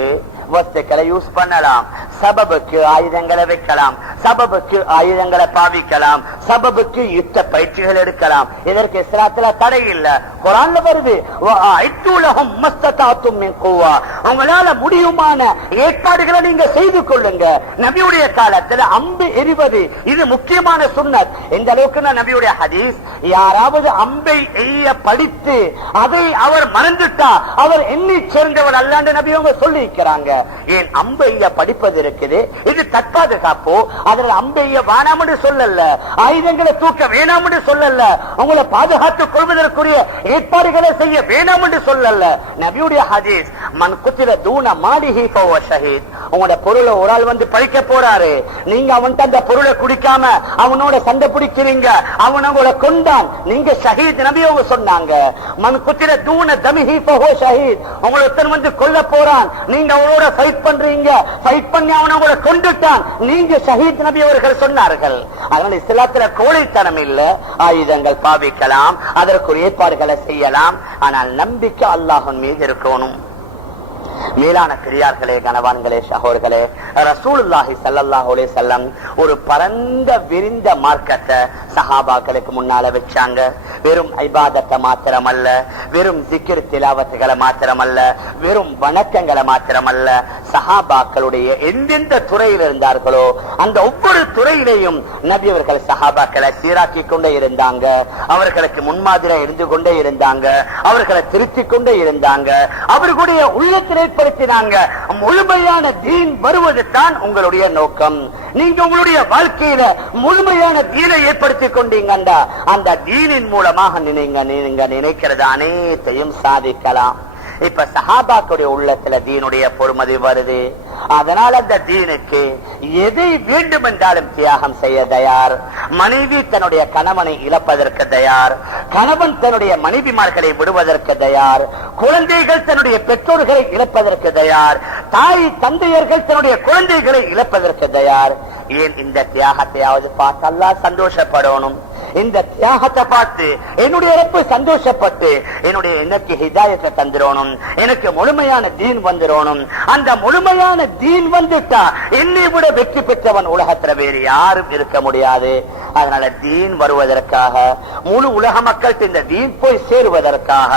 வஸ்துக்களை யூஸ் பண்ணலாம், சபபுக்கு ஆயுதங்களை வைக்கலாம், சபபுக்கு ஆயுதங்களை பாவிக்கலாம், சபபுக்கு யுத்த பயிற்சிகள் எடுக்கலாம். இதற்கு இஸ்லாத்துல தடை இல்ல. குர்ஆன்ல வருது, உங்களால முடியுமான ஏற்பாடுகளை நீங்க செய்து கொள்ளுங்க. நபியுடைய காலத்துல அம்பு எறிவது இது முக்கியமான சுன்னத். இந்த அளவுக்கு நபியுடைய ஹதீஸ், யாராவது அம்பை எய்ய படித்து அதை அவர் மறந்துட்டா அவர் எண்ணி சேர்ந்தவர் அல்லாண்டு நபி அவங்க சொல்லி இருக்கிறாங்க. ஏன் அம்பைய படிப்பது இருக்குது, இது தற்பாதுகாப்போ. அதில் அம்பைய வேணாம் என்று சொல்லல, ஆயுதங்களை தூக்க வேணாம் என்று சொல்லல, உங்களை பாதுகாத்துக் கொள்வதற்குரிய ஏற்பாடுகளை செய்ய வேணாம் என்று சொல்லல. நபியுடைய ஹதீஸ், மன் குத்திர தூன மாலிஹி ஃபஹுவ ஷஹீத். உங்களோட பொருளை ஒரு ஆள் வந்து பறிக்க போறாரு, நீங்க அவன்கிட்ட அந்த பொருளை குடிக்காம அவனோட சண்டை பிடிக்கிறீங்க, அவன் உங்களை கொண்டான், நீங்க ஷஹீத். நபி அவங்க சொன்னாங்க, மன் குத்திர தூன தமிஹி ஃபஹுவ ஷஹீத். உங்களை ஒருத்தன் வந்து கொல்ல போறான், நீங்க அவனோட ஃபைட் பண்றீங்க, ஃபைட் பண்ணி அவனை உங்களை கொண்டுட்டான், நீங்க ஷஹீத். நபி அவர்கள் சொன்னார்கள். அதனால இஸ்லாத்துல கோழைத்தனம் இல்ல. ஆயுதங்கள் பாவிக்கலாம், அதற்குரிய ஏற்பாடுகளை செய்யலாம், ஆனால் நம்பிக்கை அல்லாஹ்வின் மீது இருக்கணும். மேலான பெரியார்களே, கணவான்களே, சகோதரர்களே, ரசூலுல்லாஹி ஸல்லல்லாஹு அலைஹி வஸல்லம் ஒரு பரந்த விரிந்த மார்க்கத்தை சஹாபாக்களுக்கு முன்னால வச்சாங்க. வெறும் இபாதத்தை மாத்திரமல்ல, வெறும் zikr திலாவத்துகளை மாத்திரமல்ல, வெறும் வணக்கங்களை மாத்திரமல்ல, சஹாபாக்களுடைய எந்தெந்த துறையில் இருந்தார்களோ அந்த ஒவ்வொரு துறையிலையும் நபி அவர்கள் சஹாபாக்களை சீராக்கி கொண்டே இருந்தாங்க, அவர்களுக்கு முன்மாதிரியா இருந்து கொண்டே இருந்தாங்க, அவர்களை திருத்திக் கொண்டே இருந்தாங்க, அவர்களுடைய உள்ளத்தில் ஏற்படுத்தினாங்க. முழுமையான தீன் வருவது தான் உங்களுடைய நோக்கம். நீங்க உங்களுடைய வாழ்க்கையில முழுமையான தீனை ஏற்படுத்திக் கொண்டீங்கண்டா அந்த தீனின் மூலமாக நீங்க நினைக்கிறது அனைத்தையும் சாதிக்கலாம். இப்ப சஹாபாக்களுடைய உள்ளத்துல தீனுடைய பொறுமதி வருது. அதனால அந்த தீனுக்கு எதை வேண்டும் என்றாலும் தியாகம் செய்ய தயார். மனைவி தன்னுடைய கணவனை இழப்பதற்கு தயார், கணவன் தன்னுடைய மனைவிமார்களை விடுவதற்கு தயார், குழந்தைகள் தன்னுடைய பெற்றோர்களை இழப்பதற்கு தயார், தாய் தந்தையர்கள் தன்னுடைய குழந்தைகளை இழப்பதற்கு தயார். ஏன் இந்த தியாகத்தையாவது பார்த்து அல்லாஹ் சந்தோஷப்படணும். இந்த தியாகத்தை பார்த்து என்னுடைய ரப்பு சந்தோஷப்பட்டு என்னுடைய எனக்கு ஹிதாயத்தை தந்துடணும், எனக்கு முழுமையான தீன் வந்துடணும். அந்த முழுமையான தீன் வந்துட்டா என்னை விட வெற்றி பெற்றவன் உலகத்துல வேறு யாரும் இருக்க முடியாது. அதனால தீன் வருவதற்காக, முழு உலக மக்களுக்கு இந்த தீன் போய் சேருவதற்காக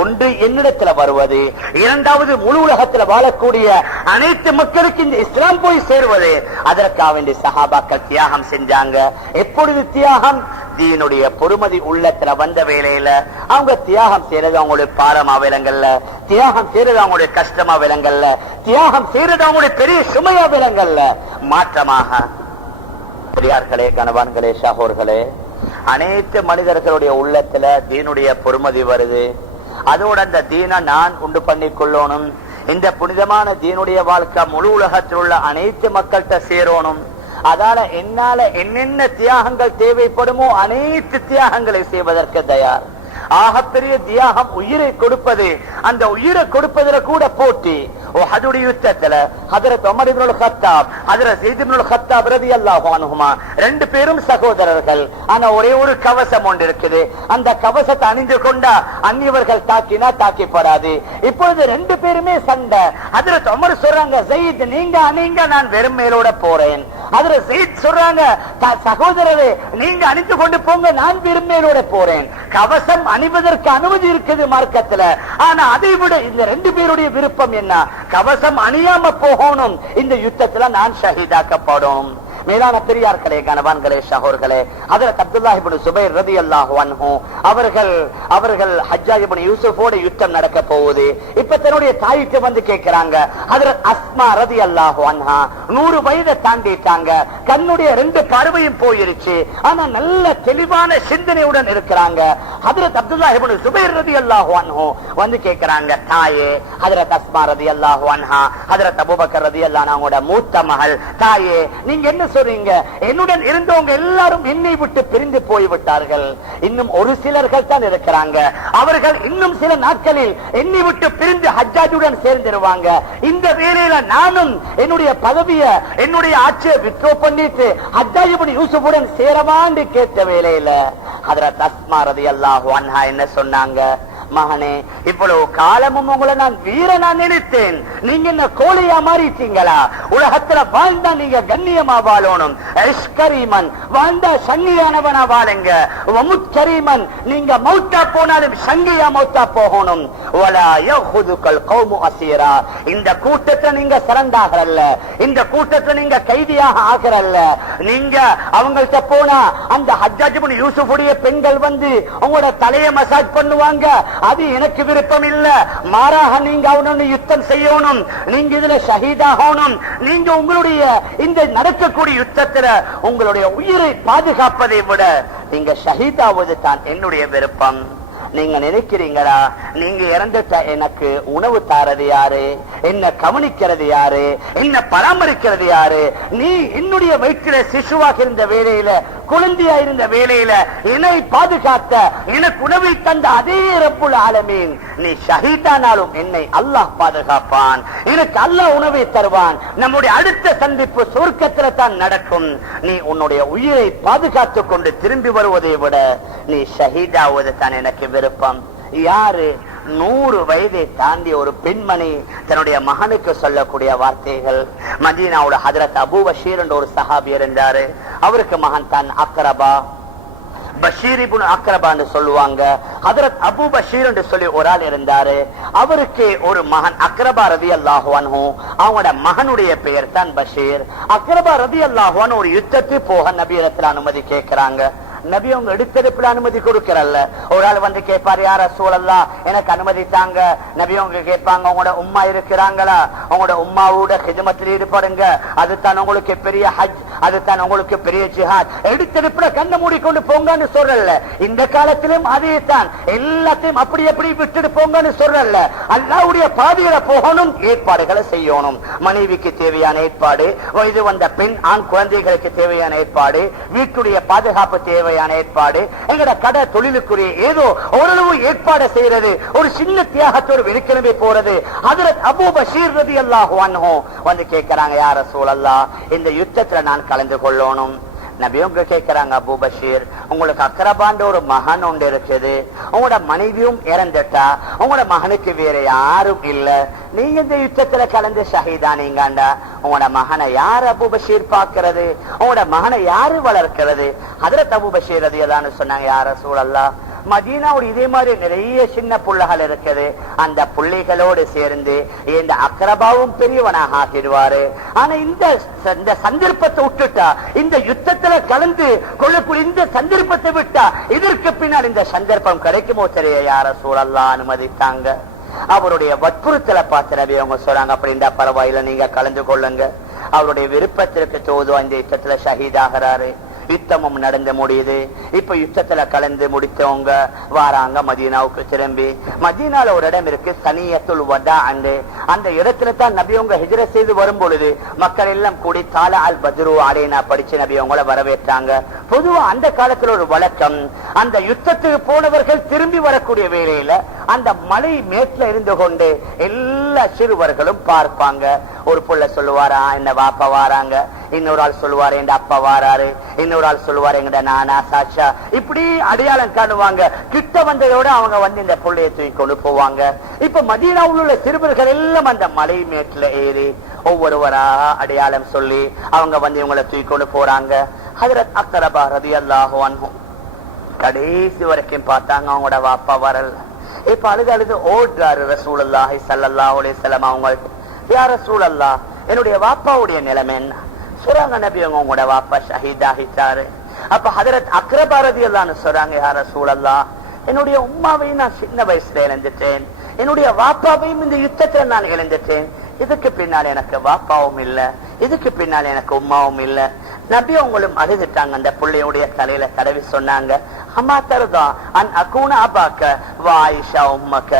ஒன்று என்னிடத்துல வருவது, இரண்டாவது முழு உலகத்துல வாழக்கூடிய அனைத்து மக்களுக்கு இந்த இஸ்லாம் போய் சேருவது. அதற்காக வேண்டிய சஹாபாக்கள் தியாகம் செஞ்சாங்க. எப்பொழுது தியாகம்? தீனுடைய பொறுமதி உள்ளத்துல வந்த வேளையில அவங்க தியாகம் செய்யறது அவங்களுடைய பாரமா விலங்கல்ல, தியாகம் செய்யறது அவங்களுடைய கஷ்டமா விலங்கல்ல, தியாகம் செய்யறது அவங்களுடைய பெரிய சுமையா விலங்கல்ல. மாற்றமாக பெரியார்களே, கணவான்களே, சகோதரர்களே, அனைத்து மனிதர்களுடைய உள்ளத்துல தீனுடைய பொறுமதி வருது. அதோட அந்த தீனை நான் உண்டு பண்ணி கொள்ளணும். இந்த புனிதமான தீனுடைய வாழ்க்கை முழு உலகத்தில் உள்ள அனைத்து மக்கள்கிட்ட சேரணும். அதால என்னால என்னென்ன தியாகங்கள் தேவைப்படுமோ அனைத்து தியாகங்களை செய்வதற்கு தயார். ஆகப்பெரிய தியாகம் உயிரை கொடுப்பது. அந்த உயிரை கொடுப்பதில கூட போட்டி. உஹதுடைய யுத்தத்துல ஹஜ்ரத் உமர் இப்னுல் கத்தாப், ஹஜ்ரத் ஸைத் இப்னுல் கத்தாப் ரலியல்லாஹு அன்ஹுமா ரெண்டு பேரும் சகோதரர்கள். ஆனா ஒரே ஒரு கவசம் ஒன்று இருக்குது. அந்த கவசத்தை அணிந்து கொண்டா அந்நியவர்கள் தாக்கினா தாக்கிப்படாது. இப்பொழுது ரெண்டு பேருமே சண்டை. ஹஜ்ரத் உமர் சொல்றாங்க, ஸைத் நீங்க அணிங்க, நான் வெறும் மேலோட போறேன். ஹஜ்ரத் ஸைத் சொல்றாங்க, சகோதரரே நீங்க அணிந்து கொண்டு போங்க, நான் வெறும் மேலோட போறேன். கவசம் அணிவதற்கு அனுமதி இருக்குது மார்க்கத்துல. ஆனா அதை விட இந்த ரெண்டு பேருடைய விருப்பம் என்ன? கவசம் அணியாம போகணும். இந்த யுத்தத்துல நான் ஷஹீதாக்கப்படும். மேலான பெரியார்களே, கணவான்களே, சகோதரர்களே, ஹஜ்ரத் அப்துல்லாஹ் இப்னு ஸுபைர் ரலியல்லாஹு அன்ஹு அவர்கள் ஹஜ்ஜாஜ் இப்னு யூசுஃபோட யுத்தம் நடக்க போகுது. இப்ப தன்னுடைய தாய்க்கு வந்து கேட்கிறாங்க. ஹஜ்ரத் அஸ்மா ரலியல்லாஹு அன்ஹா 100 வயதை தாண்டிட்டாங்க. கண்ணுடைய 2 பார்வையும் போயிருச்சு. ஆனா நல்ல தெளிவான சிந்தனையுடன் இருக்கிறாங்க. ஹஜ்ரத் அப்துல்லாஹ் இப்னு ஸுபைர் ரலியல்லாஹு அன்ஹு வந்து கேட்கிறாங்க, தாயே, ஹஜ்ரத் அஸ்மா ரலியல்லாஹு அன்ஹா ஹஜ்ரத் அபூபக்கர் ரலியல்லாஹு அன்ஹுவோட மூத்த மகள், தாயே நீங்க என்ன சொல்றீங்க? என்னுடன் இருந்தவங்க எல்லாரும் என்னை விட்டு பிரிந்து போய்விட்டார்கள். இன்னும் ஒரு சிலர்கள் தான் இருக்கிறாங்க. அவர்கள் இன்னும் சில நாட்களில் என்னை விட்டு பிரிந்து ஹஜ்ஜாஜுடன் சேர்ந்துருவாங்க. இந்த வேளையில நானும் என்னுடைய பதவியை, என்னுடைய ஆட்சியை வித்ரோ பண்ணிட்டு ஹஜ்ஜாஜ் இப்னு யூசுஃபுடன் சேரவான்னு கேட்ட வேளையில ஹஜ்ரத் அஸ்மா ரலியல்லாஹு அன்ஹா என்ன சொன்னாங்க? மகனே, இவ்வளவு காலமும் உங்களை நான் வீரனா நினைத்தேன். நீங்க என்ன கோழையா மாறிட்டீங்களா? உலகத்துல வாழ்ந்தா நீங்க கண்ணியமா வாழணும். கரீமன் வாழ்ந்தா சங்கியானவனா வாழுங்க. கரீமன் நீங்க மௌத்தா போனாலும் சங்கியா மௌத்தா போகணும். இந்த கூட்டத்தை நீங்க சரண்டாகல, இந்த கூட்டத்தை நீங்க கைதியாக ஆகிறல்ல. நீங்க அவங்கள்ட்ட போனா அந்த ஹஜ்ஜாஜ் இப்னு யூசுஃபுடைய பெண்கள் வந்து உங்களோட தலையை மசாஜ் பண்ணுவாங்க. அது எனக்கு விருப்பம் இல்ல. மாறாக நீங்க அவனோட யுத்தம் செய்யணும். நீங்க இதுல ஷஹீதாகணும். நீங்க உங்களுடைய இந்த நடக்கக்கூடிய யுத்தத்துல உங்களுடைய உயிரை பாதுகாப்பதை விட நீங்க ஷஹீதாவது தான் என்னுடைய விருப்பம். நீங்க நினைக்கிறீங்களா, நீங்க இறந்துட்ட எனக்கு உணவு தாரது யாரு? என்ன கவனிக்கிறது யாரு? என்ன பராமரிக்கிறது யாரு? நீ என்னுடைய வயிற்றில சிசுவாக இருந்த வேளையில, குழந்தையா இருந்த வேளையில என்னை பாதுகாத்த, எனக்கு உணவை தந்த அதே ரப்புல் ஆலமீன், நீ ஷஹீதானாலும் என்னை அல்லாஹ் பாதுகாப்பான். எனக்கு அல்லாஹ் உணவை தருவான். நம்முடைய அடுத்த சந்திப்பு சொர்க்கத்துல தான் நடக்கும். நீ உன்னுடைய உயிரை பாதுகாத்துக் கொண்டு திரும்பி வருவதை விட நீ ஷஹீதாவது தான் எனக்கு விருப்பம். யாரு? 100 வயதை தாண்டி ஒரு பெண்மணி தன்னுடைய மகனுக்கு சொல்லக்கூடிய வார்த்தைகள். மதீனாவுல ஹஜ்ரத் அபூ பஷீர் என்ற ஒரு சஹாபி இருந்தாரு. அவருக்கு மகன் தான் அக்ரபா, பஷீர் இப்னு அக்ரபா என்று சொல்லுவாங்க. ஹஜ்ரத் அபூ பஷீர் என்று சொல்லி ஒரு ஆள் இருந்தாரு. அவருக்கு ஒரு மகன் அக்ரபா ரலியல்லாஹு அன்ஹு. அவங்களோட மகனுடைய பெயர் தான் பஷீர். அக்ரபா ரலியல்லாஹு அன்ஹு ஒரு யுத்தத்துக்கு போக நபியிடத்தில் அனுமதி கேட்கிறாங்க. நபி அவங்க எடுத்தெடுப்புல அனுமதி கொடுக்கறல்ல. ஒரு ஆள் வந்து கேட்பாரு, யார ரசூலல்லாஹ் எனக்கு அனுமதி தாங்க. நபி அவங்க கேட்பாங்க, உங்களோட உம்மா இருக்கிறாங்களா? உங்களோட உம்மாவோட ஹிதமத்தில் ஈடுபடுங்க. அதுதான் உங்களுக்கு பெரிய ஹஜ், அதுதான் உங்களுக்கு பெரிய ஜிஹாத். எடுத்தெடுப்புல கண்ணை மூடிக்கொண்டு போங்கன்னு சொல்றல்ல. இந்த காலத்திலும் அதே தான். எல்லாத்தையும் அப்படி எப்படி விட்டுட்டு போங்கன்னு சொல்றல்ல. அல்லாஹ்வுடைய பாதையில போகணும், ஏற்பாடுகளை செய்யணும். மனைவிக்கு தேவையான ஏற்பாடு, வயது வந்த பெண் ஆண் குழந்தைகளுக்கு தேவையான ஏற்பாடு, வீட்டுடைய பாதுகாப்பு தேவை ஏற்பாடு, எங்கட கடை தொழிலுக்குரிய ஏதோ ஓரளவு ஏற்பாடு செய்யறது, ஒரு சின்ன தியாகத்தோடு வெளிக்கிழமை போறது. ஹஜ்ரத் அபூ பஷீர் ரலியல்லாஹு அன்ஹு வந்து கேட்கிறாங்க, யா ரசூலல்லாஹ் இந்த யுத்தத்துல நான் கலந்து கொள்ளணும். நபியவங்க கேட்கிறாங்க, அபூ பஷீர் உங்களுக்கு அக்ரபாண்ட ஒரு மகன் ஒன்று இருக்குது, உங்களோட மனைவியும் இறந்துட்டா, உங்களோட மகனுக்கு வேற யாரும் இல்ல, நீங்க இந்த யுத்தத்துல கலந்து ஷஹீதானீங்கண்டா உங்களோட மகனை யாரு அபூ பஷீர் பாக்குறது? உங்களோட மகனை யாரு வளர்க்கிறது? ஹஜ்ரத் அபூ பஷீர் ரலியல்லாஹு சொன்னாங்க, யா ரசூலல்லாஹ் மதீனாவோட இதே மாதிரி நிறைய சின்ன புள்ளைகள் இருக்குது. அந்த புள்ளைகளோடு சேர்ந்து இந்த அக்ரபாவும் பெரியவனாக ஆகிடுவாரு. ஆனா இந்த சந்தர்ப்பத்தை விட்டுட்டா, இந்த யுத்தத்துல கலந்து கொள்ளக்கூடிய இந்த சந்தர்ப்பத்தை விட்டா இதற்கு பின்னால் இந்த சந்தர்ப்பம் கிடைக்குமோ தெரிய யா ரசூலல்லாஹ் அனுமதித்தாங்க. அவருடைய வற்புறுத்தலை பார்த்து நபி அவங்க சொல்றாங்க, அப்படின்னா பரவாயில்ல நீங்க கலந்து கொள்ளுங்க. அவருடைய விருப்பத்திற்கு தோது அந்த யுத்தத்துல ஷஹீத் ஆகிறாரு. யுத்தமும் நடந்து முடியுது. இப்ப யுத்தத்துல கலந்து முடித்தவங்க வாராங்க மதீனாவுக்கு திரும்பி. மதீனால ஒரு இடம் இருக்கு, சனியத்துல் வதா. அந்த இடத்துல தான் நபி அவங்க ஹிஜ்ரத் செய்து வரும் பொழுது மக்கள் எல்லாம் கூடி தால அல் பத்ரு அலைனா படிச்சு நபி அவங்கள வரவேற்றாங்க. பொதுவா அந்த காலத்துல ஒரு வழக்கம், அந்த யுத்தத்துக்கு போனவர்கள் திரும்பி வரக்கூடிய வேளையில அந்த மலை மேட்ல இருந்து கொண்டு எல்லா சிறுவர்களும் பார்ப்பாங்க. ஒரு புள்ள சொல்லுவாரா என்ன வாப்பா வாராங்க, இன்னொரு ஆள் சொல்லுவாரு எங்க அப்பா வாராரு, இன்னொரு ஆள் சொல்லுவாரு எங்கட நானா சாட்சா, இப்படி அடையாளம் காணுவாங்க. கிட்ட வந்ததோட அவங்க வந்து இந்த புள்ளைய தூக்கி கொண்டு போவாங்க. இப்ப மதீனாவில் உள்ள சிறுவர்கள் எல்லாம் அந்த மலை மேட்ல ஏறி ஒவ்வொருவரா அடையாளம் சொல்லி அவங்க வந்து இவங்களை தூக்கி கொண்டு போறாங்க. ஹஜ்ரத் அக்ரபா ரலியல்லாஹு அன்ஹு கடைசி வரைக்கும் பார்த்தாங்க, அவங்களோட வாப்பா வரல. இப்ப அழுது ஓடுறாரு ரசூலுல்லாஹி ஸல்லல்லாஹு அலைஹி வஸல்லம் அவங்கள்ட்ட, யா ரசூலல்லாஹ், என்னுடைய வாப்பாவுடைய நிலைமை என்ன? சொல்றாங்க, நபி உங்களோட வாப்பா ஷஹீதாகிட்டாரு. அப்ப ஹஜ்ரத் அக்ரபா ரலியல்லாஹு அன்ஹு சொல்றாங்க, யா ரசூலல்லாஹ், என்னுடைய உம்மாவையும் நான் சின்ன வயசுல இழந்துட்டேன், என்னுடைய வாப்பாவையும் இந்த யுத்தத்துல நான் இழந்துட்டேன். இதுக்கு பின்னால் எனக்கு வாப்பாவும் இல்ல, இதுக்கு பின்னால் எனக்கு உம்மாவும் இல்ல. நபி அவங்களும் அழுதுட்டாங்க. அந்த பிள்ளையுடைய தலையில தடவி சொன்னாங்க, அம்மா தருதா அன் அகூன அபாக்க வா ஆயிஷா உம்மக்க,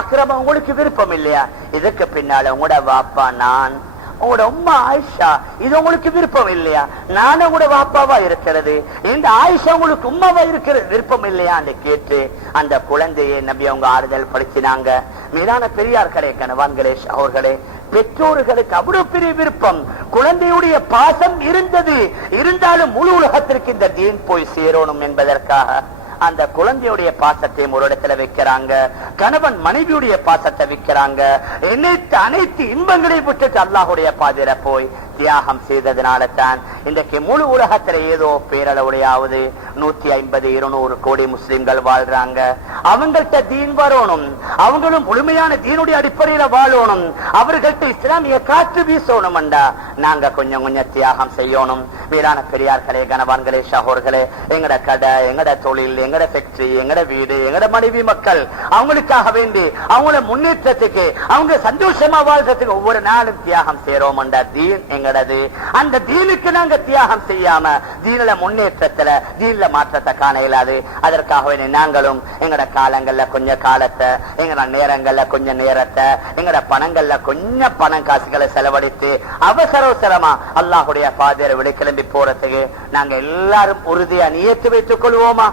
அக்ரபா உங்களுக்கு விருப்பம் இல்லையா இதுக்கு பின்னால உங்களோட வாப்பா நான், உங்களோட உம்மா ஆயிஷா, இது உங்களுக்கு விருப்பம் இல்லையா? நானும் உங்களோட வாப்பாவா இருக்கிறது, இந்த ஆயிஷா உங்களுக்கு உம்மாவா இருக்கிறது விருப்பம் இல்லையா என்று கேட்டு அந்த குழந்தையை நபி அவங்க ஆறுதல் படுத்தினாங்க. மீதான பெரியார்களே, கணவான்களே, அவர்களே, பெற்றோர்களுக்கு அவ்வளவு பெரிய விருப்பம், குழந்தையுடைய பாசம் இருந்தது. இருந்தாலும் முழு உலகத்திற்கு இந்த தீன் போய் சேரணும் என்பதற்காக அந்த குழந்தையுடைய பாசத்தை ஒரு இடத்துல வைக்கிறாங்க. கணவன் மனைவியுடைய பாசத்தை வைக்கிறாங்க. அனைத்து இன்பங்களை விட்டுட்டு அல்லாஹுடைய பாதையில போய் தியாகம் செய்ததுனால தான் இன்றைக்கு முழு உலகத்துல ஏதோ பேரளவுடையாவது 150-200 கோடி முஸ்லிம்கள் வாழ்றாங்க. அவங்கள்ட்ட தீன் வரணும், அவங்களும் முழுமையான தீனுடைய அடிப்படையில வாழணும், அவர்கள்ட்ட இஸ்லாமிய காற்று வீசணும். நாங்க கொஞ்சம் கொஞ்சம் தியாகம் செய்யணும். வீரான பெரியார்களே, கணவான்களே, சகோதரர்களே, எங்கட கடை, எங்கட தொழில், எங்கட ஃபேக்டரி, எங்கட வீடு, எங்கட மனைவி மக்கள், அவங்களுக்காக வேண்டி அவங்கள முன்னேற்றத்துக்கு, அவங்க சந்தோஷமா வாழ்றதுக்கு ஒவ்வொரு நாளும் தியாகம் செய்யறோம். தீன் எங்கடது. அந்த தீனுக்கு நாங்க தியாகம் செய்யாம தீனில முன்னேற்றத்துல தீன்ல மாற்றத்தை காண இயலாது. அதற்காக வேண்டி நாங்களும் எங்கட காலங்கள்ல கொஞ்ச காலத்தை, எங்கட நேரங்கள்ல கொஞ்ச நேரத்தை, எங்கட பணங்கள்ல கொஞ்சம் பணம் காசுகளை செலவழித்து அவசரமா அல்லாஹுடைய பாதையில விட கிளம்பி போறதுக்கு நாங்க எல்லாரும் உறுதியா நியத்து வைத்துக் கொள்வோமா?